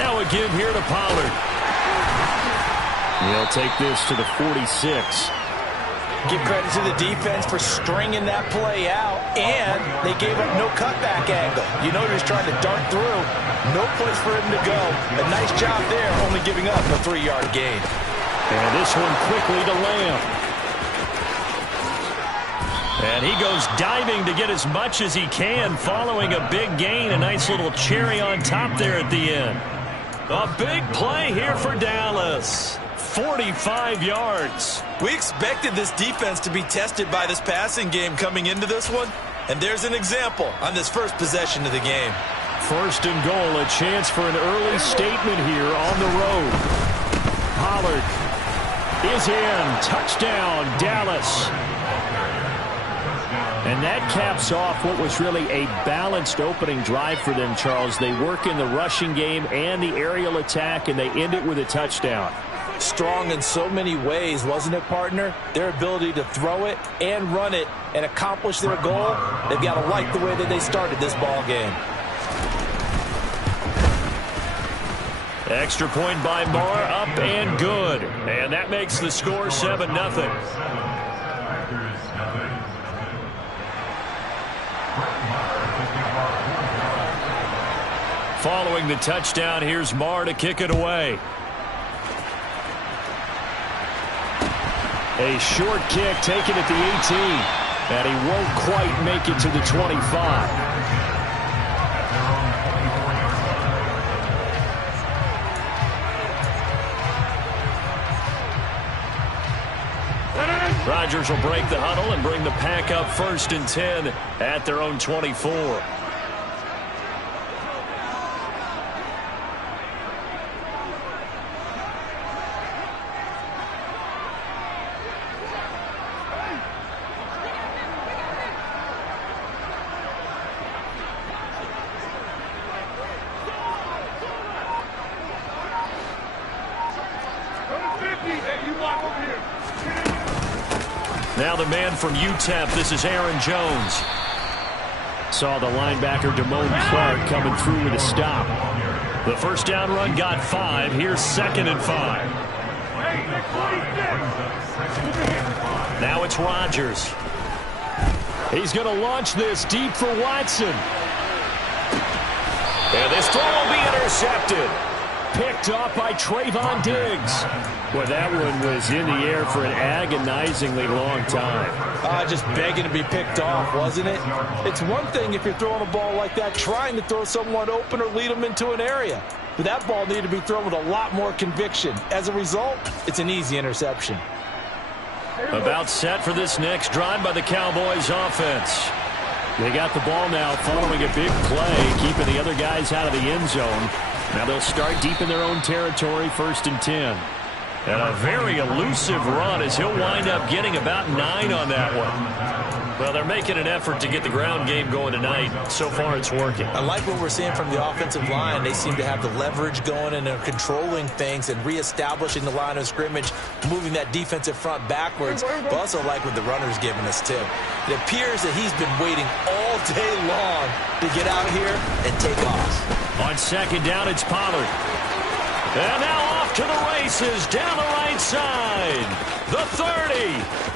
Now a give here to Pollard. He'll take this to the 46. Give credit to the defense for stringing that play out, and they gave up no cutback angle. You know he was trying to dart through. No place for him to go. A nice job there, only giving up a 3-yard gain. And this one quickly to Lamb. And he goes diving to get as much as he can following a big gain. A nice little cherry on top there at the end. A big play here for Dallas. 45 yards. We expected this defense to be tested by this passing game coming into this one, and there's an example on this first possession of the game. 1st and goal, a chance for an early statement here on the road. Pollard is in. Touchdown, Dallas. And that caps off what was really a balanced opening drive for them, Charles. They work in the rushing game and the aerial attack, and they end it with a touchdown. Strong in so many ways, wasn't it, partner? Their ability to throw it and run it and accomplish their goal, they've got to like the way that they started this ball game. Extra point by Marr, up and good. And that makes the score 7-0. Following the touchdown, here's Marr to kick it away. A short kick taken at the 18. And he won't quite make it to the 25. Rodgers will break the huddle and bring the Pack up 1st and 10 at their own 24. Now the man from UTEP, this is Aaron Jones. Saw the linebacker Damone Clark coming through with a stop. The first down run got 5. Here's 2nd and 5. Now it's Rodgers. He's going to launch this deep for Watson. And this throw will be intercepted. Picked off by Trayvon Diggs. Well, that one was in the air for an agonizingly long time. Just begging to be picked off, wasn't it? It's one thing if you're throwing a ball like that, trying to throw someone open or lead them into an area. But that ball needed to be thrown with a lot more conviction. As a result, it's an easy interception. About set for this next drive by the Cowboys offense. They got the ball now following a big play, keeping the other guys out of the end zone. Now they'll start deep in their own territory, 1st and 10. And a very elusive run as he'll wind up getting about 9 on that one. Well, they're making an effort to get the ground game going tonight. So far, it's working. I like what we're seeing from the offensive line. They seem to have the leverage going, and they're controlling things and reestablishing the line of scrimmage, moving that defensive front backwards. But also like what the runner's giving us, too. It appears that he's been waiting all day long to get out here and take off. On 2nd down, it's Pollard. And now off to the races down the right side. The 30.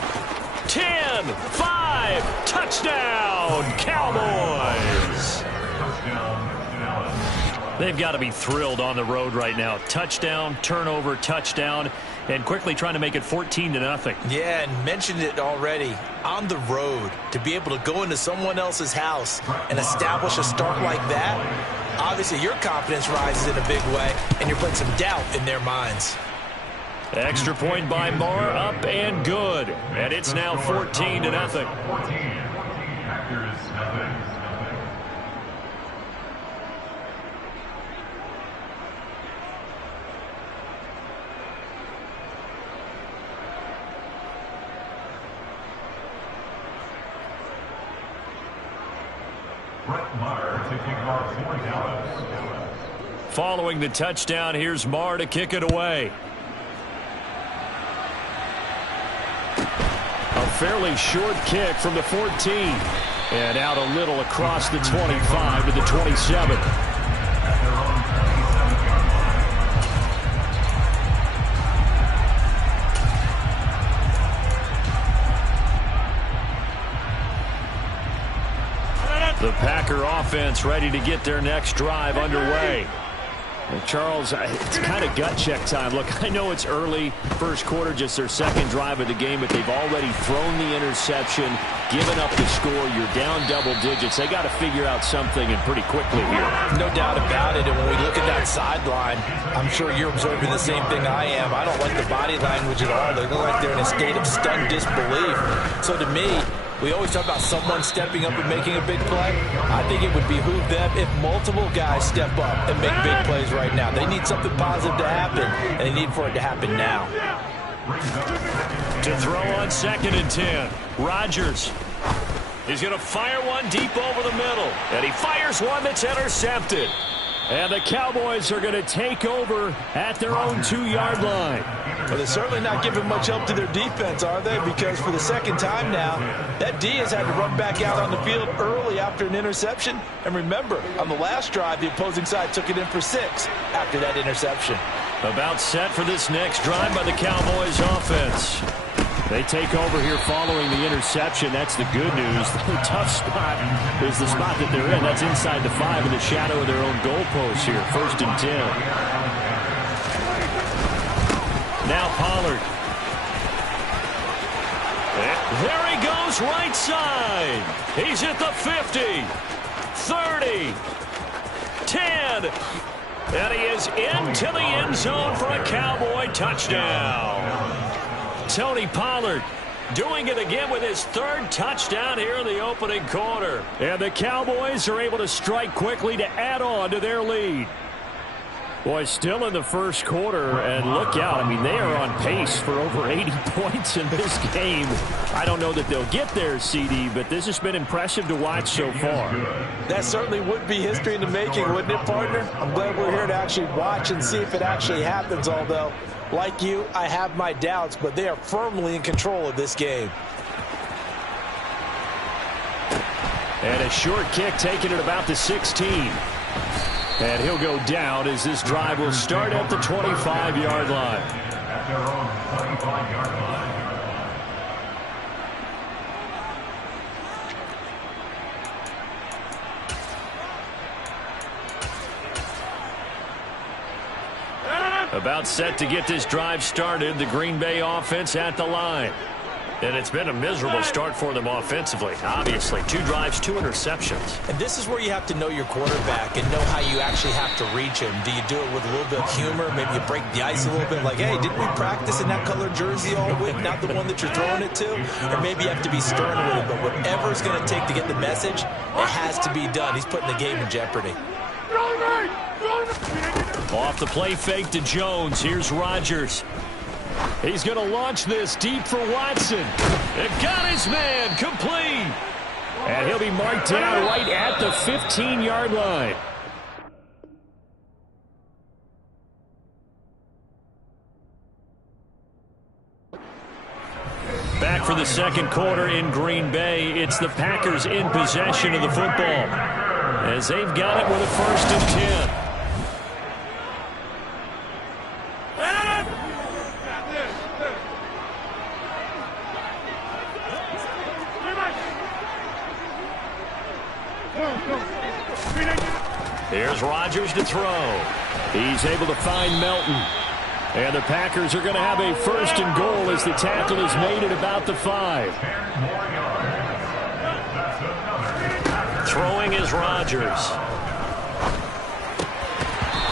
10, 5, touchdown, Cowboys. They've got to be thrilled on the road right now. Touchdown, turnover, touchdown, and quickly trying to make it 14-0. Yeah, and mentioned it already. On the road, to be able to go into someone else's house and establish a start like that, obviously your confidence rises in a big way, and you're putting some doubt in their minds. Extra point by Marr, up and good. And it's now 14-0. 14, Packers, nothing. Brett Maher to kick off for Dallas. Following the touchdown, here's Marr to kick it away. A fairly short kick from the 14. And out a little across the 25 to the 27. The Packer offense ready to get their next drive underway. Well, Charles, it's kind of gut check time. Look, I know it's early, first quarter, just their 2nd drive of the game, but they've already thrown the interception, given up the score. You're down double digits. They got to figure out something, and pretty quickly here. No doubt about it, and when we look at that sideline, I'm sure you're observing the same thing I am. I don't like the body language at all. They look like they're in a state of stunned disbelief. So to me, we always talk about someone stepping up and making a big play. I think it would behoove them if multiple guys step up and make big plays right now. They need something positive to happen, and they need for it to happen now. To throw on 2nd and 10, Rodgers. He's going to fire one deep over the middle, and he fires one that's intercepted. And the Cowboys are going to take over at their own 2-yard line. Well, they're certainly not giving much help to their defense, are they? Because for the 2nd time now, that D has had to run back out on the field early after an interception. And remember, on the last drive, the opposing side took it in for 6 after that interception. About set for this next drive by the Cowboys offense. They take over here following the interception. That's the good news. The tough spot is the spot that they're in. That's inside the 5 in the shadow of their own goalpost here. 1st and 10. Now Pollard. There he goes right side. He's at the 50, 30, 10. And he is into the end zone for a Cowboy touchdown. Tony Pollard doing it again with his 3rd touchdown here in the opening quarter. And the Cowboys are able to strike quickly to add on to their lead. Boy, still in the first quarter, and look out. I mean, they are on pace for over 80 points in this game. I don't know that they'll get there, CD, but this has been impressive to watch so far. That certainly would be history in the making, wouldn't it, partner? I'm glad we're here to actually watch and see if it actually happens, although, like you, I have my doubts, but they are firmly in control of this game. And a short kick taken at about the 16. And he'll go down as this drive will start at the 25-yard line. At their own 25-yard line. About set to get this drive started, the Green Bay offense at the line. And it's been a miserable start for them offensively. Obviously, 2 drives, 2 interceptions. And this is where you have to know your quarterback and know how you actually have to reach him. Do you do it with a little bit of humor? Maybe you break the ice a little bit like, hey, didn't we practice in that color jersey all week, not the one that you're throwing it to? Or maybe you have to be stern with it. But whatever it's going to take to get the message, it has to be done. He's putting the game in jeopardy. Off the play fake to Jones. Here's Rodgers. He's going to launch this deep for Watson. They've got his man complete. And he'll be marked down right at the 15-yard line. Back for the second quarter in Green Bay. It's the Packers in possession of the football, as they've got it with a 1st and 10. Here's Rodgers to throw. He's able to find Melton. And the Packers are going to have a 1st and goal as the tackle is made at about the 5. Throwing is Rodgers.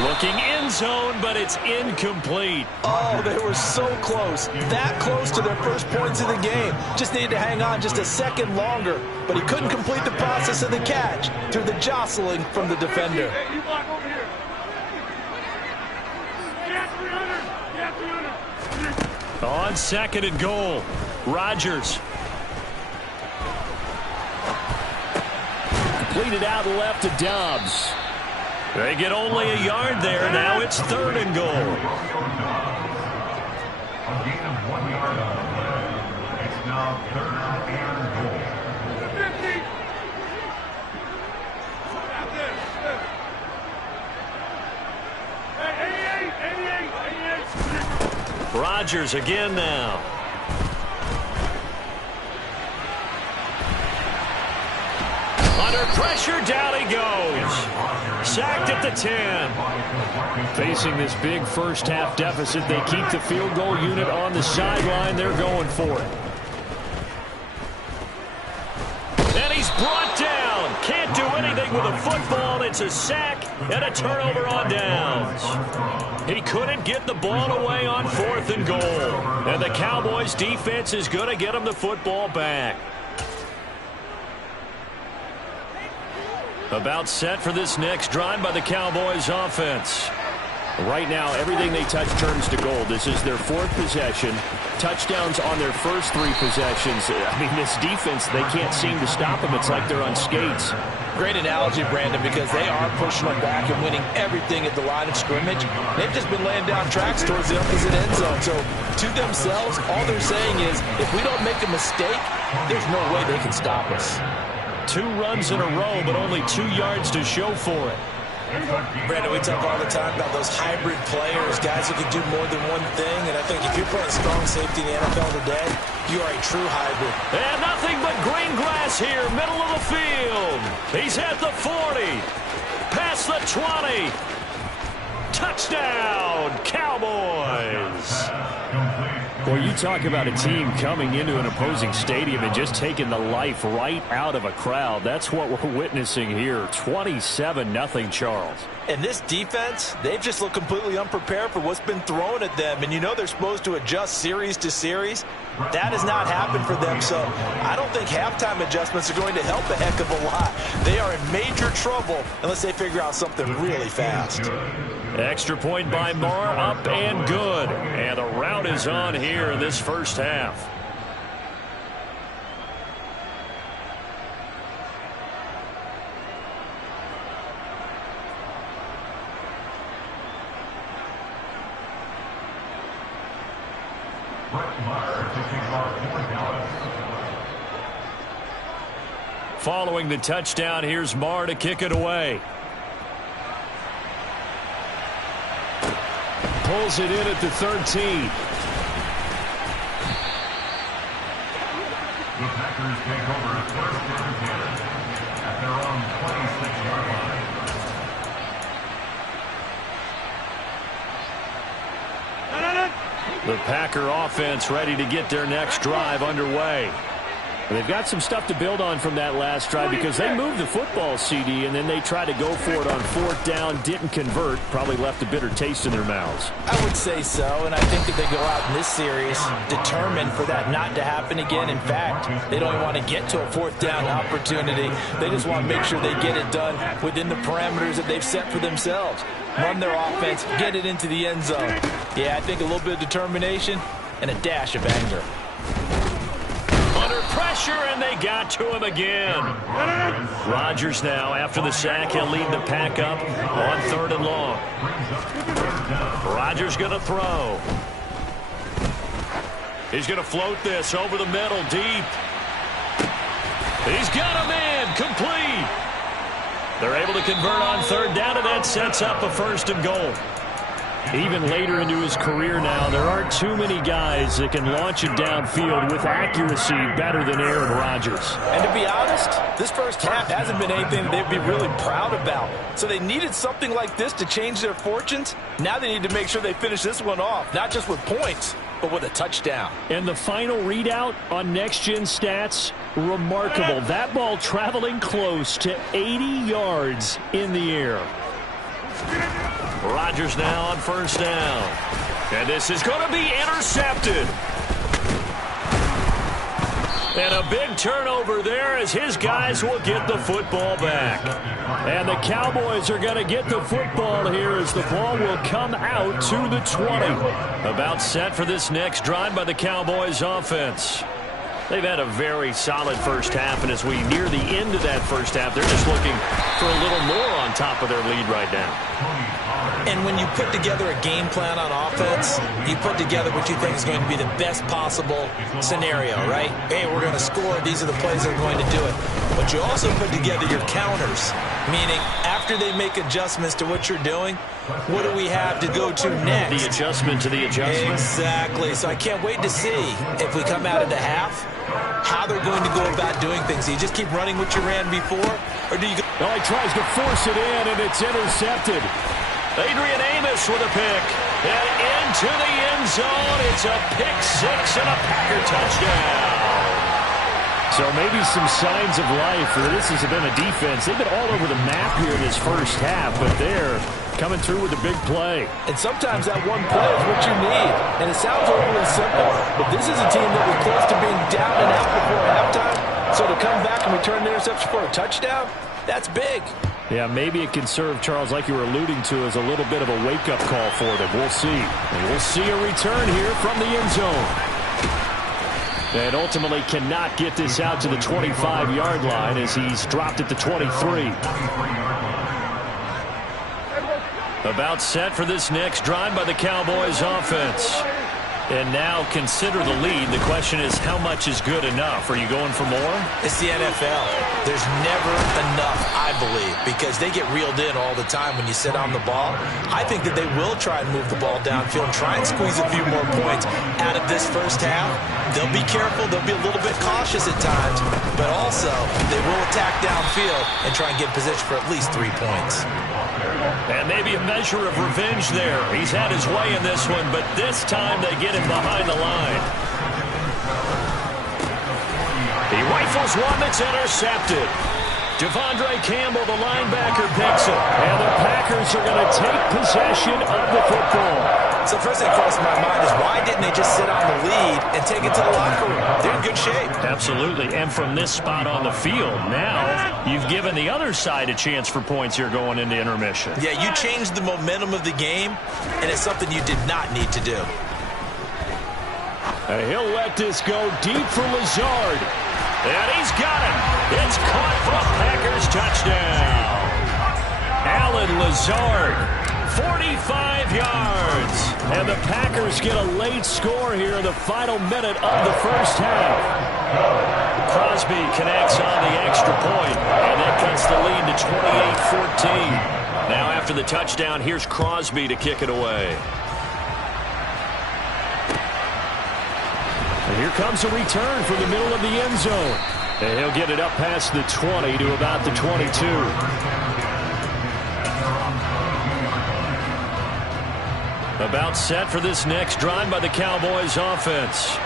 Looking end zone, but it's incomplete. Oh, they were so close. That close to their first points of the game. Just needed to hang on just a second longer. But he couldn't complete the process of the catch through the jostling from the defender. Hey, you block over here. On 2nd and goal, Rodgers. Completed out left to Dobbs. They get only a yard there. Now it's 3rd and goal. A gain of 1 yard on the play. It's now 3rd and goal. 50. Hey, 88. Rodgers again now. Under pressure, down he goes. Sacked at the 10. Facing this big first-half deficit, they keep the field goal unit on the sideline. They're going for it. And he's brought down. Can't do anything with a football. It's a sack and a turnover on downs. He couldn't get the ball away on 4th and goal. And the Cowboys defense is going to get him the football back. About set for this next drive by the Cowboys offense. Right now, everything they touch turns to gold. This is their 4th possession. Touchdowns on their first 3 possessions. I mean, this defense, they can't seem to stop them. It's like they're on skates. Great analogy, Brandon, because they are pushing them back and winning everything at the line of scrimmage. They've just been laying down tracks towards the opposite end zone. So, to themselves, all they're saying is, if we don't make a mistake, there's no way they can stop us. 2 runs in a row, but only 2 yards to show for it. Brandon, we talk all the time about those hybrid players, guys who can do more than one thing. And I think if you're playing strong safety in the NFL today, you are a true hybrid. And nothing but green grass here, middle of the field. He's at the 40, past the 20. Touchdown, Cowboys. Well, you talk about a team coming into an opposing stadium and just taking the life right out of a crowd. That's what we're witnessing here. 27-0 Charles. And this defense, they've just looked completely unprepared for what's been thrown at them. And you know they're supposed to adjust series to series. That has not happened for them. So I don't think halftime adjustments are going to help a heck of a lot. They are in major trouble unless they figure out something really fast. Extra point by Marr, up and good. And the route is on here in this first half. following the touchdown. Here's Marr to kick it away. Pulls it in at the 13. The Packers take over at 1st and 10 at their own 26-yard line. The Packer offense ready to get their next drive underway. They've got some stuff to build on from that last drive because they moved the football, CD, and then they tried to go for it on 4th down, didn't convert, probably left a bitter taste in their mouths. I would say so, and I think that they go out in this series determined for that not to happen again. In fact, they don't even want to get to a 4th down opportunity. They just want to make sure they get it done within the parameters that they've set for themselves. Run their offense, get it into the end zone. Yeah, I think a little bit of determination and a dash of anger. Under pressure, and they got to him again. Rodgers now, after the sack, he'll lead the pack up on 3rd and long. Rodgers going to throw. He's going to float this over the middle, deep. He's got a man, complete. They're able to convert on 3rd down, and that sets up a 1st and goal. Even later into his career now, there aren't too many guys that can launch it downfield with accuracy better than Aaron Rodgers. And to be honest, this first half hasn't been anything that they'd be really proud about. So they needed something like this to change their fortunes. Now they need to make sure they finish this one off, not just with points, but with a touchdown. And the final readout on Next Gen Stats, remarkable. That ball traveling close to 80 yards in the air. Rodgers now on 1st down. And this is going to be intercepted. And a big turnover there as his guys will get the football back. And the Cowboys are going to get the football here as the ball will come out to the 20. About set for this next drive by the Cowboys offense. They've had a very solid first half, and as we near the end of that first half, they're just looking for a little more on top of their lead right now. And when you put together a game plan on offense, you put together what you think is going to be the best possible scenario, right? Hey, we're going to score. These are the plays that are going to do it. But you also put together your counters, meaning after they make adjustments to what you're doing, what do we have to go to next? The adjustment to the adjustment. Exactly. So I can't wait to see if we come out of the half, how they're going to go about doing things. Do you just keep running what you ran before, or do you go? No, he tries to force it in, and it's intercepted. Adrian Amos with a pick. And into the end zone. It's a pick six and a Packer touchdown. So maybe some signs of life. This has been a defense. They've been all over the map here in this first half, but they're coming through with a big play. And sometimes that one play is what you need. And it sounds overly simple, but this is a team that was close to being down and out before halftime. So to come back and return the interception for a touchdown, that's big. Yeah, maybe it can serve, Charles, like you were alluding to, as a little bit of a wake-up call for them. We'll see. And we'll see a return here from the end zone. And ultimately cannot get this out to the 25-yard line as he's dropped at the 23. About set for this next drive by the Cowboys offense. And now consider the lead. The question is, how much is good enough? Are you going for more? It's the NFL. There's never enough, I believe, because they get reeled in all the time when you sit on the ball. I think that they will try and move the ball downfield and try and squeeze a few more points out of this first half. They'll be careful. They'll be a little bit cautious at times, but also they will attack downfield and try and get position for at least 3 points. And maybe a measure of revenge there. He's had his way in this one, but this time they get him behind the line. He rifles one that's intercepted. Devondre Campbell, the linebacker, picks it. And the Packers are going to take possession of the football. So first thing crossed my mind is, why didn't they just sit on the lead and take it to the locker room? They're in good shape. Absolutely. And from this spot on the field, now you've given the other side a chance for points here going into intermission. Yeah, you changed the momentum of the game, and it's something you did not need to do. And he'll let this go deep for Lazard. And he's got it. It's caught for a Packers touchdown. Allen Lazard. 45 yards. And the Packers get a late score here in the final minute of the first half. Crosby connects on the extra point, and that cuts the lead to 28-14. Now after the touchdown, here's Crosby to kick it away. And here comes a return from the middle of the end zone. And he'll get it up past the 20 to about the 22. About set for this next drive by the Cowboys offense.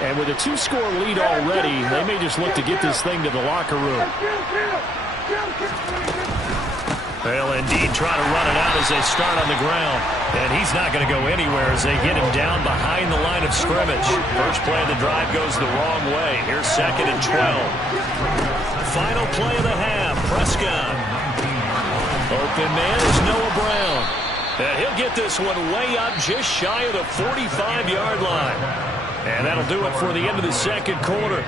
And with a 2-score lead already, they may just look to get this thing to the locker room. They'll indeed try to run it out as they start on the ground. And he's not going to go anywhere as they get him down behind the line of scrimmage. First play of the drive goes the wrong way. Here's 2nd and 12. Final play of the half. Prescott. Open man is Noah Brown. And he'll get this one way up just shy of the 45-yard line. And that'll do it for the end of the second quarter.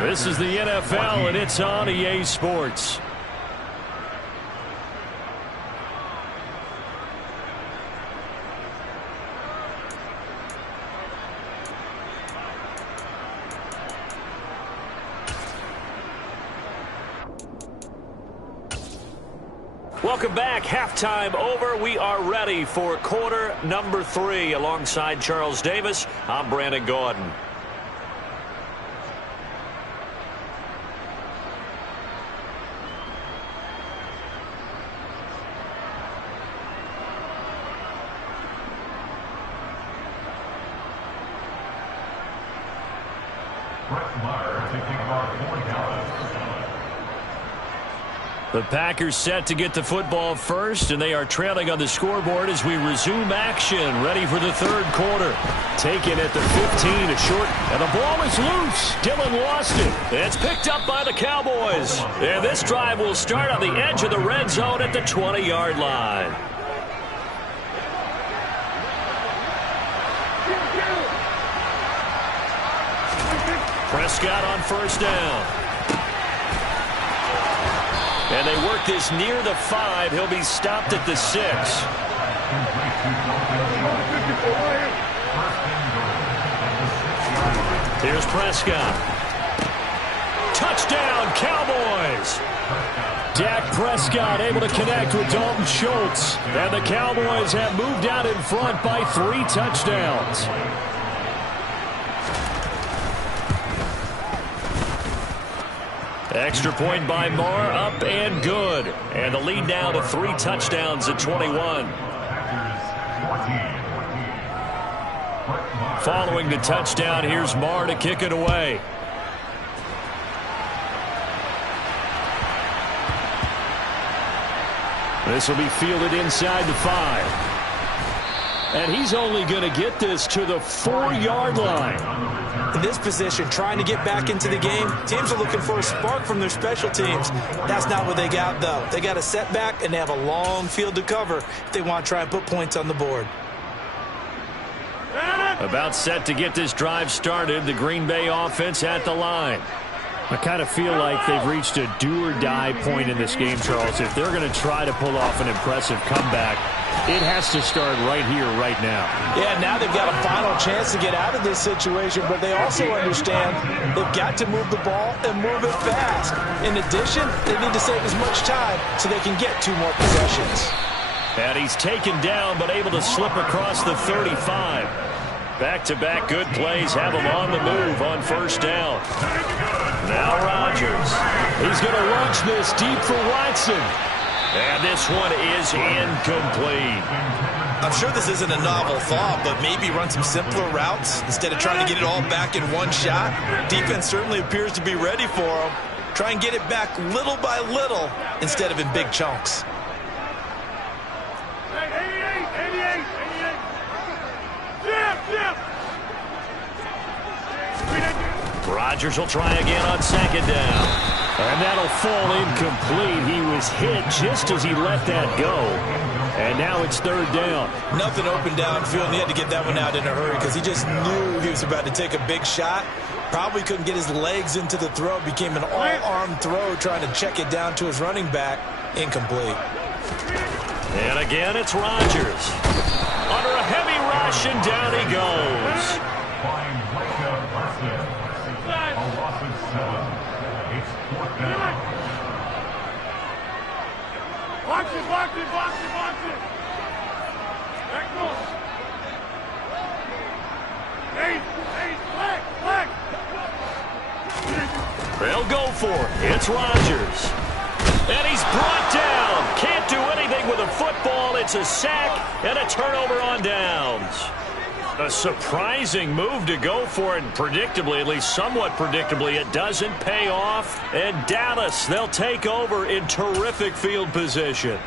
This is the NFL, and it's on EA Sports. Welcome back. Halftime over. We are ready for quarter number 3. Alongside Charles Davis, I'm Brandon Gaudin. Brett Maher taking about 40 yards. The Packers set to get the football first, and they are trailing on the scoreboard as we resume action, ready for the third quarter. Taken at the 15, a short, and the ball is loose. Dillon lost it. It's picked up by the Cowboys. And this drive will start on the edge of the red zone at the 20-yard line. Prescott on first down. And they work this near the 5. He'll be stopped at the 6. Here's Prescott. Touchdown, Cowboys! Dak Prescott able to connect with Dalton Schultz. And the Cowboys have moved out in front by 3 touchdowns. Extra point by Maher, up and good. And the lead now to 3 touchdowns at 21. Following the touchdown, here's Maher to kick it away. This will be fielded inside the 5. And he's only going to get this to the 4-yard line. In this position, trying to get back into the game, teams are looking for a spark from their special teams. That's not what they got, though. They got a setback, and they have a long field to cover if they want to try and put points on the board. About set to get this drive started, the Green Bay offense at the line. I kind of feel like they've reached a do-or-die point in this game, Charles. If they're going to try to pull off an impressive comeback, it has to start right here, right now. Yeah, now they've got a final chance to get out of this situation, but they also understand they've got to move the ball and move it fast. In addition, they need to save as much time so they can get 2 more possessions. And he's taken down, but able to slip across the 35. Back-to-back good plays have him on the move on first down. Now Rodgers. He's going to launch this deep for Watson. And this one is incomplete. I'm sure this isn't a novel thought, but maybe run some simpler routes instead of trying to get it all back in one shot. Defense certainly appears to be ready for him. Try and get it back little by little instead of in big chunks. Rodgers will try again on second down. And that'll fall incomplete. He was hit just as he let that go. And now it's third down. Nothing open downfield, and he had to get that one out in a hurry because he just knew he was about to take a big shot. Probably couldn't get his legs into the throw. Became an all-arm throw trying to check it down to his running back. Incomplete. And again, it's Rodgers. Under a heavy rush, and down he goes. Box it, box it, box it, box it. Back close. Hey, black. They'll go for it. It's Rodgers. And he's brought down. Can't do anything with a football. It's a sack and a turnover on downs. A surprising move to go for it, and predictably, at least somewhat predictably, it doesn't pay off. And Dallas, they'll take over in terrific field position.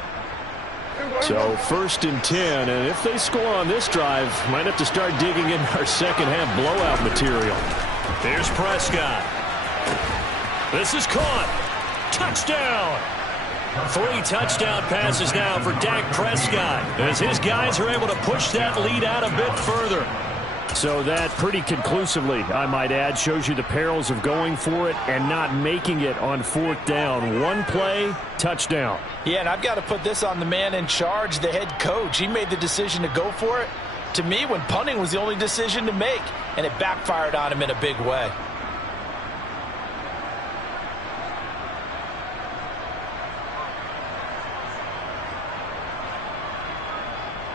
So 1st and 10, and if they score on this drive, might have to start digging in our second half blowout material. Here's Prescott. This is caught. Touchdown. 3 touchdown passes now for Dak Prescott as his guys are able to push that lead out a bit further. So that pretty conclusively, I might add, shows you the perils of going for it and not making it on 4th down. One play, touchdown. Yeah, and I've got to put this on the man in charge, the head coach. He made the decision to go for it. To me, when punting was the only decision to make, and it backfired on him in a big way.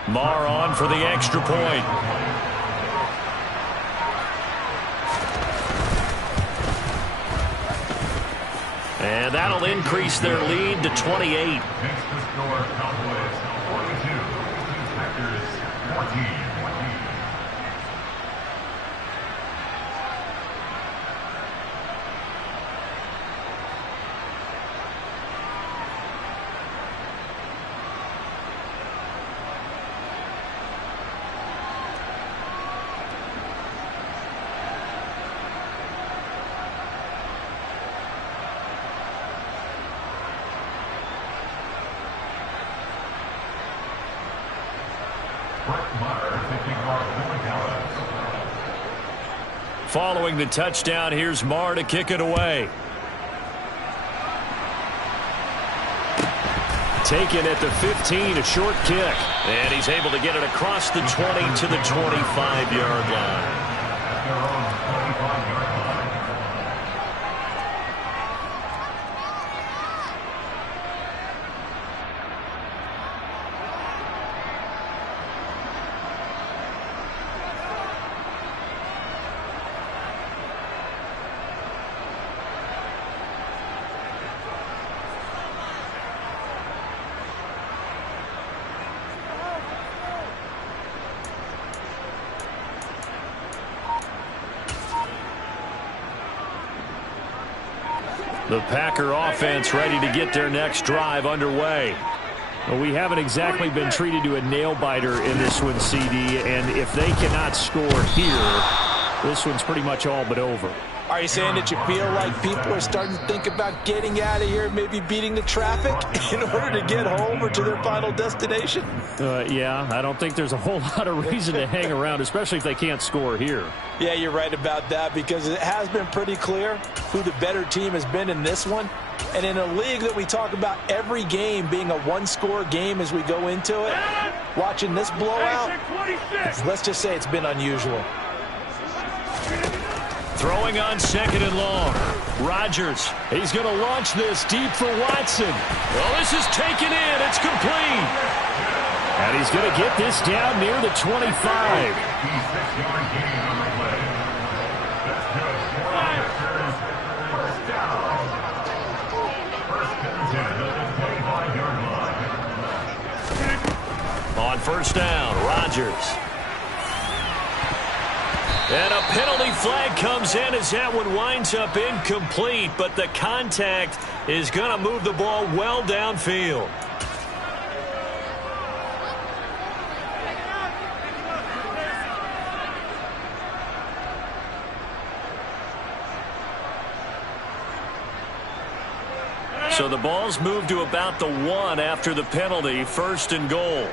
Marr on for the extra point. And that'll increase their lead to 28. Next to score, Cowboys 42, Packers 14. Following the touchdown, here's Marr to kick it away. Taken at the 15, a short kick. And he's able to get it across the 20 to the 25-yard line. Their own 25-yard line. The Packer offense ready to get their next drive underway. Well, we haven't exactly been treated to a nail-biter in this one, CD, and if they cannot score here, this one's pretty much all but over. Are you saying that you feel like people are starting to think about getting out of here, maybe beating the traffic in order to get home or to their final destination? Yeah, I don't think there's a whole lot of reason to hang around, especially if they can't score here. Yeah, you're right about that, because it has been pretty clear who the better team has been in this one. And in a league that we talk about every game being a one-score game as we go into it, watching this blowout, let's just say it's been unusual. Throwing on 2nd and long. Rodgers, he's going to launch this deep for Watson. Well, this is taken in. It's complete. And he's going to get this down near the 25. 6-yard gain on the play. That's good. First down. First and 10 at the 25-yard line. On 1st down, Rodgers. And a penalty flag comes in as that one winds up incomplete, but the contact is going to move the ball well downfield. So the ball's moved to about the 1 after the penalty, 1st and goal.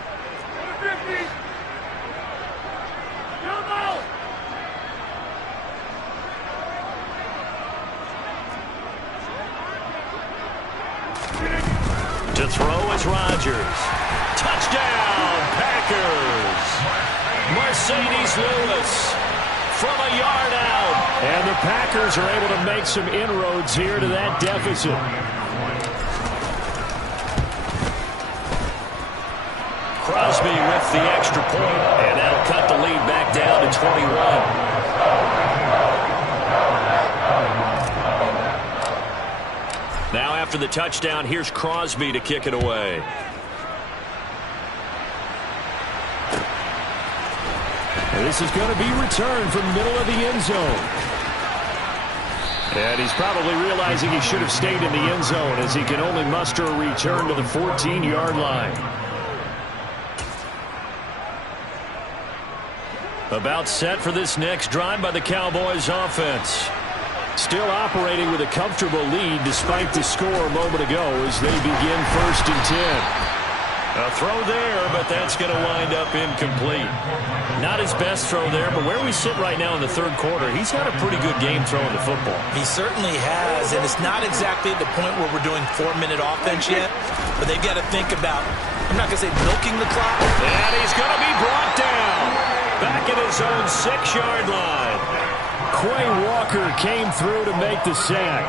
To throw is Rodgers. Touchdown, Packers. Mercedes Lewis from a yard out. And the Packers are able to make some inroads here to that deficit. Crosby with the extra point, and that'll cut the lead back down to 21. Now after the touchdown, here's Crosby to kick it away. And this is going to be returned from the middle of the end zone. And he's probably realizing he should have stayed in the end zone as he can only muster a return to the 14-yard line. About set for this next drive by the Cowboys offense. Still operating with a comfortable lead despite the score a moment ago as they begin 1st and 10. A throw there, but that's going to wind up incomplete. Not his best throw there, but where we sit right now in the third quarter, he's had a pretty good game throwing the football. He certainly has, and it's not exactly at the point where we're doing 4-minute offense yet, but they've got to think about, I'm not going to say milking the clock. And he's going to be brought down back at his own 6-yard line. Quay Walker came through to make the sack.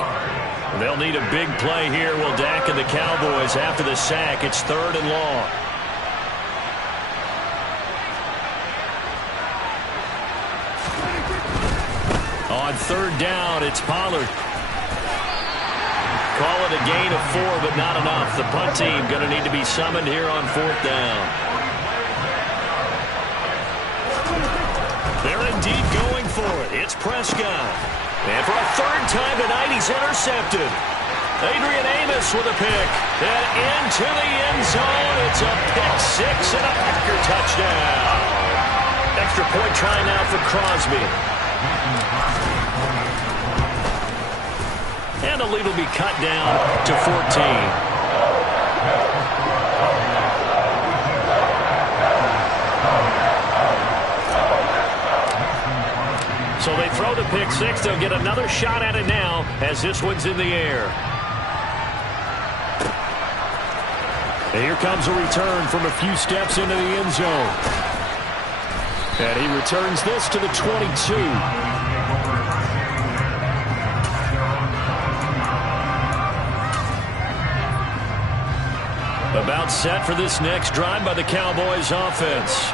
They'll need a big play here, will Dak and the Cowboys after the sack. It's 3rd and long. On 3rd down, it's Pollard. Call it a gain of 4, but not enough. The punt team going to need to be summoned here on 4th down. They're indeed going for it. It's Prescott. And for a 3rd time tonight, he's intercepted. Adrian Amos with a pick. And into the end zone. It's a pick 6 and a Packer touchdown. Extra point try now for Crosby. And the lead will be cut down to 14. So they throw the pick 6. They'll get another shot at it now as this one's in the air. And here comes a return from a few steps into the end zone. And he returns this to the 22. About set for this next drive by the Cowboys offense.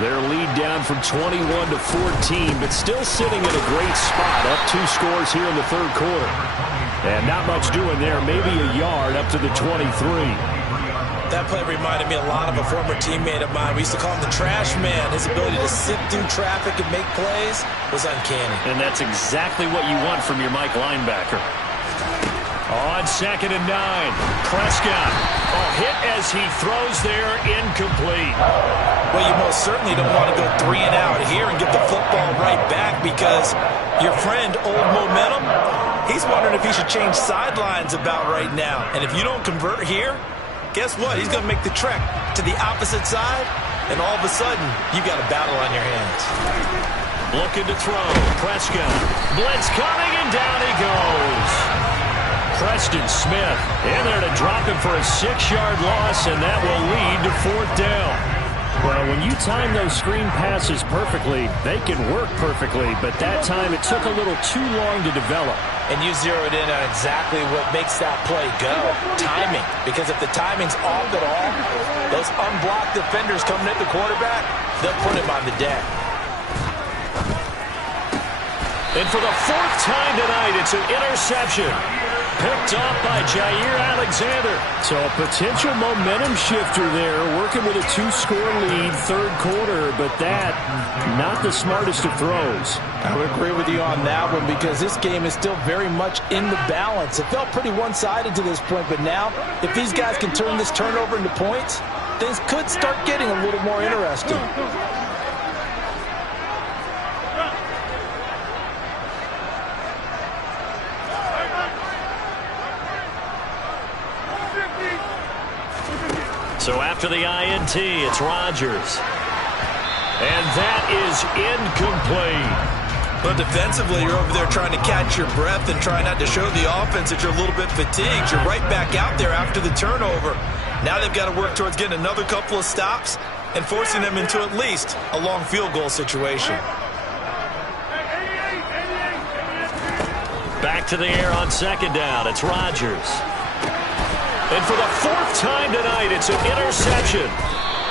Their lead down from 21 to 14, but still sitting in a great spot, up 2 scores here in the third quarter. And not much doing there, maybe a yard up to the 23. That play reminded me a lot of a former teammate of mine. We used to call him the trash man. His ability to sift through traffic and make plays was uncanny. And that's exactly what you want from your Mike linebacker. On 2nd and 9, Prescott. Hit as he throws there, incomplete. Well, you most certainly don't want to go 3 and out here and get the football right back because your friend, Old Momentum, he's wondering if he should change sidelines about right now. And if you don't convert here, guess what? He's going to make the trek to the opposite side, and all of a sudden, you got a battle on your hands. Looking to throw. Prescott. Blitz coming, and down he goes. Preston Smith in there to drop him for a 6-yard loss, and that will lead to 4th down. Well, when you time those screen passes perfectly, they can work perfectly, but that time it took a little too long to develop. And you zeroed in on exactly what makes that play go. Timing. Because if the timing's off at all, those unblocked defenders coming at the quarterback, they'll put him on the deck. And for the 4th time tonight, it's an interception. Picked off by Jair Alexander. So a potential momentum shifter there, working with a 2-score lead, third quarter, but that, not the smartest of throws. I would agree with you on that one because this game is still very much in the balance. It felt pretty one-sided to this point, but now, if these guys can turn this turnover into points, things could start getting a little more interesting. So after the INT, it's Rodgers. And that is incomplete. But defensively, you're over there trying to catch your breath and try not to show the offense that you're a little bit fatigued. You're right back out there after the turnover. Now they've got to work towards getting another couple of stops and forcing them into at least a long field goal situation. Back to the air on 2nd down. It's Rodgers. And for the 4th time tonight, it's an interception.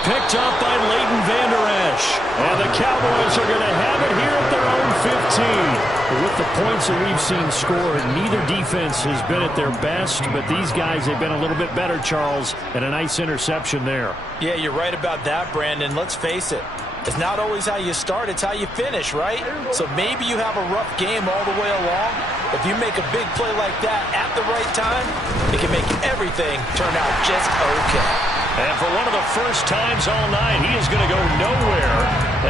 picked up by Leighton Vander Esch. And the Cowboys are going to have it here at their own 15. With the points that we've seen scored, neither defense has been at their best, but these guys have been a little bit better, Charles, and a nice interception there. Yeah, you're right about that, Brandon. Let's face it. It's not always how you start, it's how you finish, right? So maybe you have a rough game all the way along. If you make a big play like that at the right time, it can make everything turn out just okay. And for one of the first times all night, he is going to go nowhere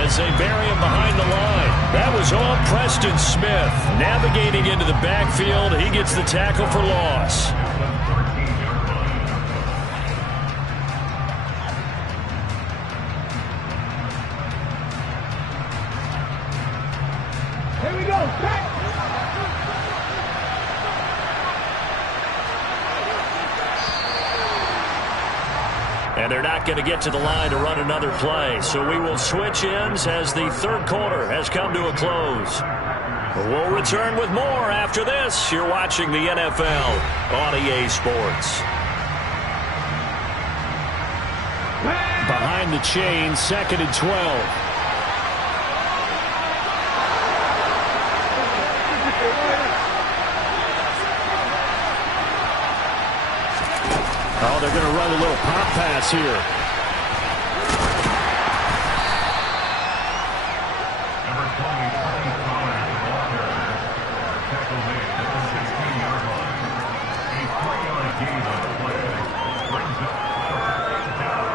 as they bury him behind the line. That was all Preston Smith. Navigating into the backfield, he gets the tackle for loss. Here we go. Back. And they're not going to get to the line to run another play. So we will switch ends as the third quarter has come to a close. We'll return with more after this. You're watching the NFL on EA Sports. Behind the chain, 2nd and 12. Oh, they're going to run a little pop pass here. Number 20, Tony Pollard, the Walker. Tackle made at the 16-yard line. A 3-yard gain on the play. Brings up third down.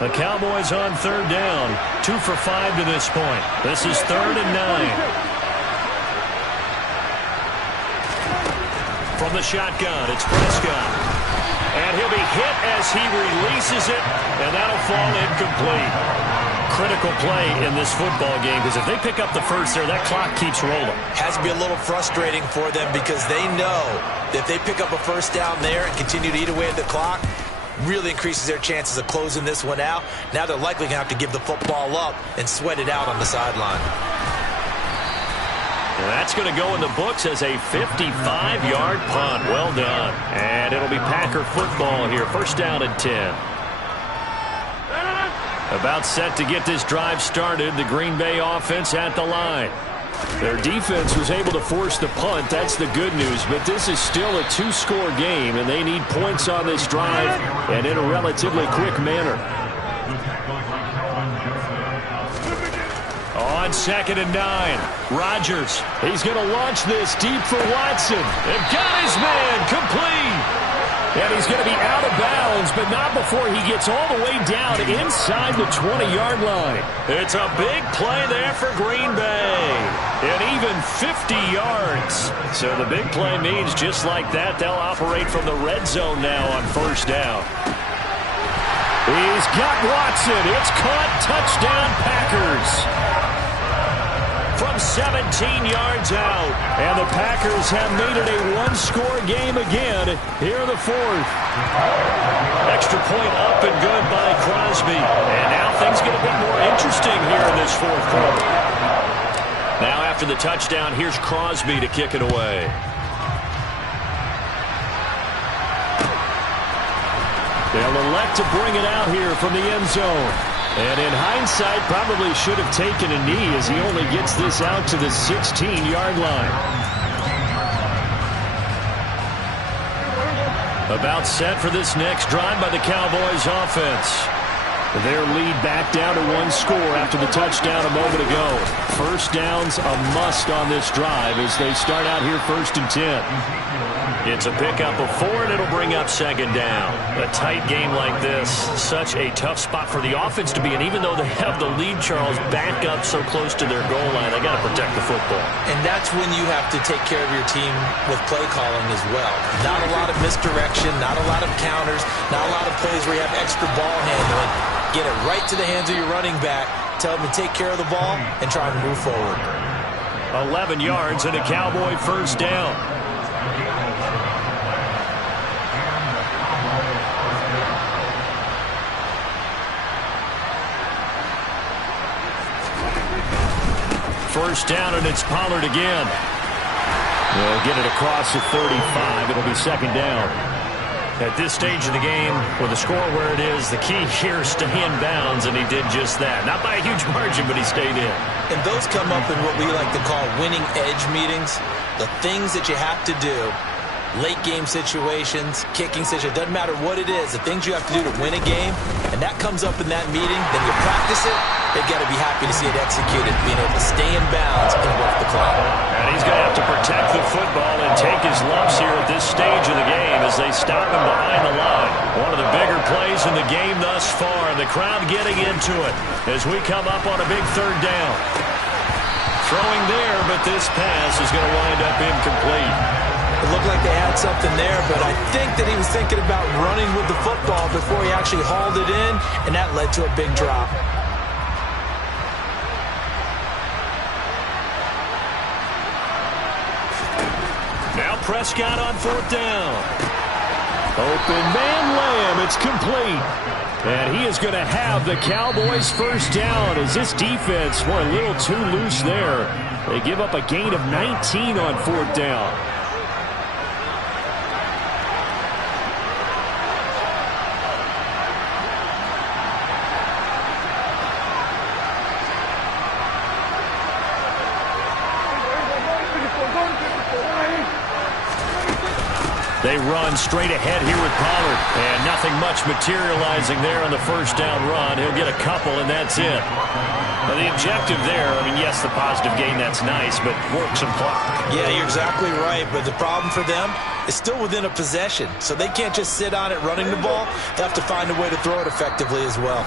The Cowboys on third down. 2 for 5 to this point. This is 3rd and 9. From the shotgun, it's Prescott. And he'll be hit as he releases it, and that'll fall incomplete. Critical play in this football game, because if they pick up the first there, that clock keeps rolling. Has to be a little frustrating for them because they know that if they pick up a first down there and continue to eat away at the clock, really increases their chances of closing this one out. Now they're likely going to have to give the football up and sweat it out on the sideline. That's going to go in the books as a 55-yard punt. Well done. And it'll be Packer football here. First down and 10. About set to get this drive started. The Green Bay offense at the line. Their defense was able to force the punt. That's the good news. But this is still a 2-score game, and they need points on this drive and in a relatively quick manner. On 2nd and 9, Rodgers. He's going to launch this deep for Watson. And got his man complete. And he's going to be out of bounds, but not before he gets all the way down inside the 20-yard line. It's a big play there for Green Bay. And even 50 yards. So the big play means just like that, they'll operate from the red zone now on first down. He's got Watson. It's caught. Touchdown, Packers. From 17 yards out. And the Packers have made it a 1-score game again here in the 4th. Extra point up and good by Crosby. And now things get a bit more interesting here in this 4th quarter. Now after the touchdown, here's Crosby to kick it away. They'll elect to bring it out here from the end zone. And in hindsight, probably should have taken a knee as he only gets this out to the 16-yard line. About set for this next drive by the Cowboys offense. Their lead back down to 1 score after the touchdown a moment ago. First down's a must on this drive as they start out here 1st and 10. It's a pickup of 4, and it'll bring up 2nd down. A tight game like this, such a tough spot for the offense to be in. Even though they have the lead, Charles, back up so close to their goal line, they got to protect the football. And that's when you have to take care of your team with play calling as well. Not a lot of misdirection, not a lot of counters, not a lot of plays where you have extra ball handling. Get it right to the hands of your running back, tell him to take care of the ball, and try and move forward. 11 yards and a Cowboy first down. First down, and it's Pollard again. They'll get it across the 35. It'll be 2nd down. At this stage of the game, with the score where it is, the key here is stay in bounds, and he did just that. Not by a huge margin, but he stayed in. And those come up in what we like to call winning edge meetings. The things that you have to do, late game situations, kicking situations, doesn't matter what it is, the things you have to do to win a game, and that comes up in that meeting, then you practice it, they've got to be happy to see it executed, being able to stay in bounds and work the clock. And he's going to have to protect the football and take his lumps here at this stage of the game as they stop him behind the line. One of the bigger plays in the game thus far, and the crowd getting into it as we come up on a big third down. Throwing there, but this pass is going to wind up incomplete. It looked like they had something there, but I think that he was thinking about running with the football before he actually hauled it in, and that led to a big drop. Now Prescott on fourth down. Open man Lamb, it's complete. And he is going to have the Cowboys first down as this defense were a little too loose there. They give up a gain of 19 on fourth down. They run straight ahead here with Pollard. And nothing much materializing there on the first down run. He'll get a couple, and that's it. Now, the objective there, I mean, yes, the positive gain, that's nice, but work some clock. Yeah, you're exactly right. But the problem for them is still within a possession. So they can't just sit on it running the ball. They have to find a way to throw it effectively as well.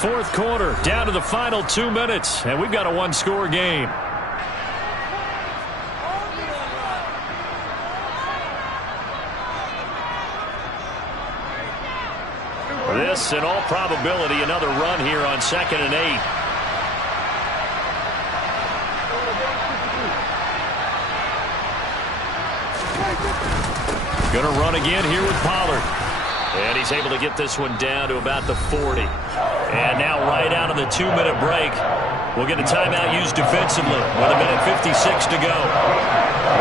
Fourth quarter, down to the final 2 minutes, and we've got a one-score game. This, in all probability, another run here on 2nd and 8. Going to run again here with Pollard. And he's able to get this one down to about the 40. And now right out of the 2-minute break, we'll get a timeout used defensively with 1:56 to go.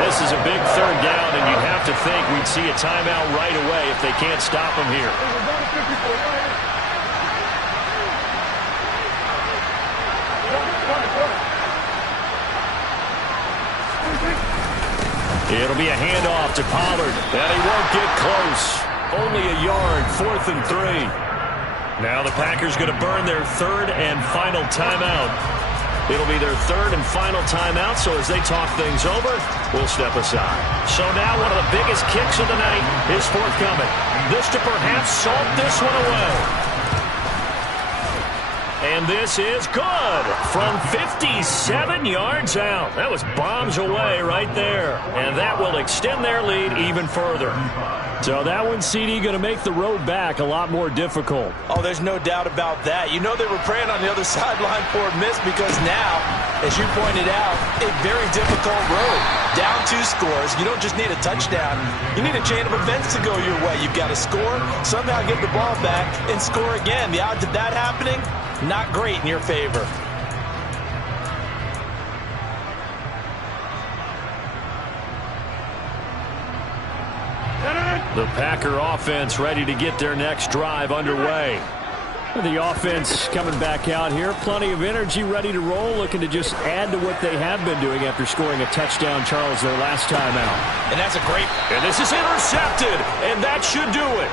This is a big third down, and you'd have to think we'd see a timeout right away if they can't stop him here. It'll be a handoff to Pollard, and he won't get close. Only a yard, 4th and 3. Now the Packers going to burn their third and final timeout. It'll be their third and final timeout, so as they talk things over, we'll step aside. So now one of the biggest kicks of the night is forthcoming. This to perhaps salt this one away. And this is good from 57 yards out. That was bombs away right there. And that will extend their lead even further. So that one, CD, going to make the road back a lot more difficult. Oh, there's no doubt about that. You know they were praying on the other sideline for a miss because now, as you pointed out, a very difficult road. Down 2 scores. You don't just need a touchdown. You need a chain of events to go your way. You've got to score, somehow get the ball back, and score again. The odds of that happening, not great in your favor. The Packer offense ready to get their next drive underway. The offense coming back out here. Plenty of energy, ready to roll, looking to just add to what they have been doing after scoring a touchdown, Charles, their last time out. And that's a great... And this is intercepted, and that should do it.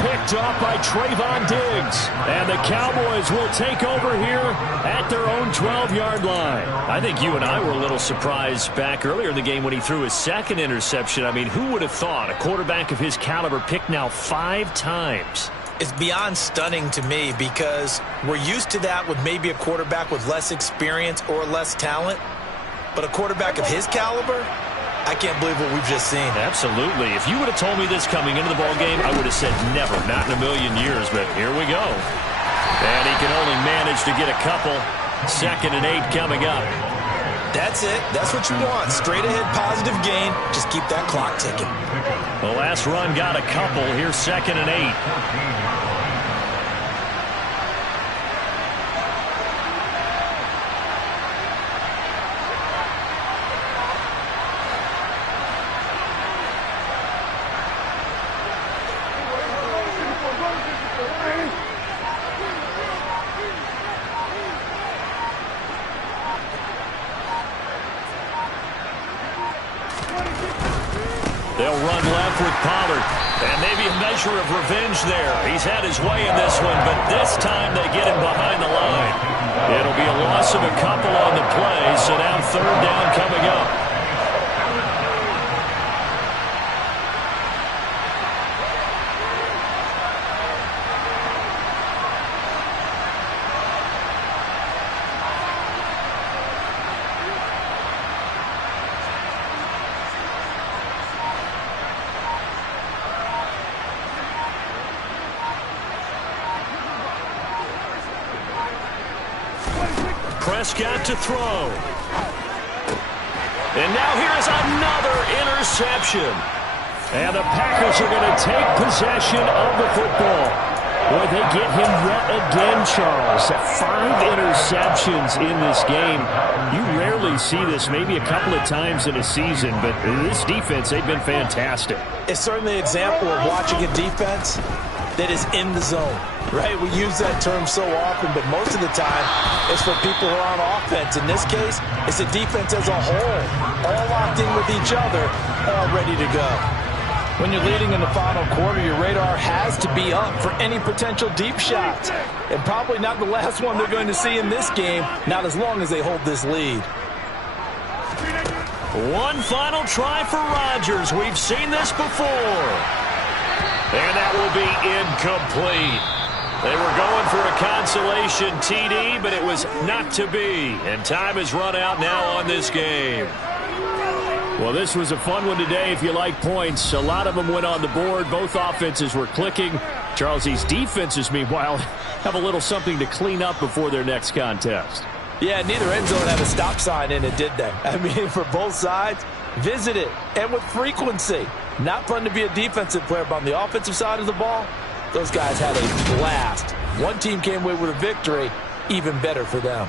Picked up by Trayvon Diggs. And the Cowboys will take over here at their own 12-yard line. I think you and I were a little surprised back earlier in the game when he threw his second interception. I mean, who would have thought a quarterback of his caliber picked now 5 times? It's beyond stunning to me because we're used to that with maybe a quarterback with less experience or less talent. But a quarterback of his caliber, I can't believe what we've just seen. Absolutely. If you would have told me this coming into the ballgame, I would have said never, not in a million years. But here we go. And he can only manage to get a couple. 2nd and 8 coming up. That's it. That's what you want. Straight ahead positive gain. Just keep that clock ticking. The last run got a couple. Here's 2nd and 8. off with Pollard. And maybe a measure of revenge there. He's had his way in this one, but this time they get him behind the line. It'll be a loss of a couple on the play, so now third down coming up. Prescott to throw. And now here's another interception. And the Packers are going to take possession of the football. Boy, they get him yet again, Charles. 5 interceptions in this game. You rarely see this, maybe a couple of times in a season, but this defense, they've been fantastic. It's certainly an example of watching a defense that is in the zone, right? We use that term so often, but most of the time it's for people who are on offense. In this case, it's a defense as a whole, all locked in with each other, all ready to go. When you're leading in the final quarter, your radar has to be up for any potential deep shots. And probably not the last one they're going to see in this game, not as long as they hold this lead. One final try for Rodgers. We've seen this before. And that will be incomplete. They were going for a consolation TD, but it was not to be. And time has run out now on this game. Well, this was a fun one today if you like points. A lot of them went on the board. Both offenses were clicking. Charles, these defenses, meanwhile, have a little something to clean up before their next contest. Yeah, neither end zone had a stop sign in it, did they? I mean, for both sides, visit it, and with frequency. Not fun to be a defensive player, but on the offensive side of the ball, those guys had a blast. One team came away with a victory, even better for them.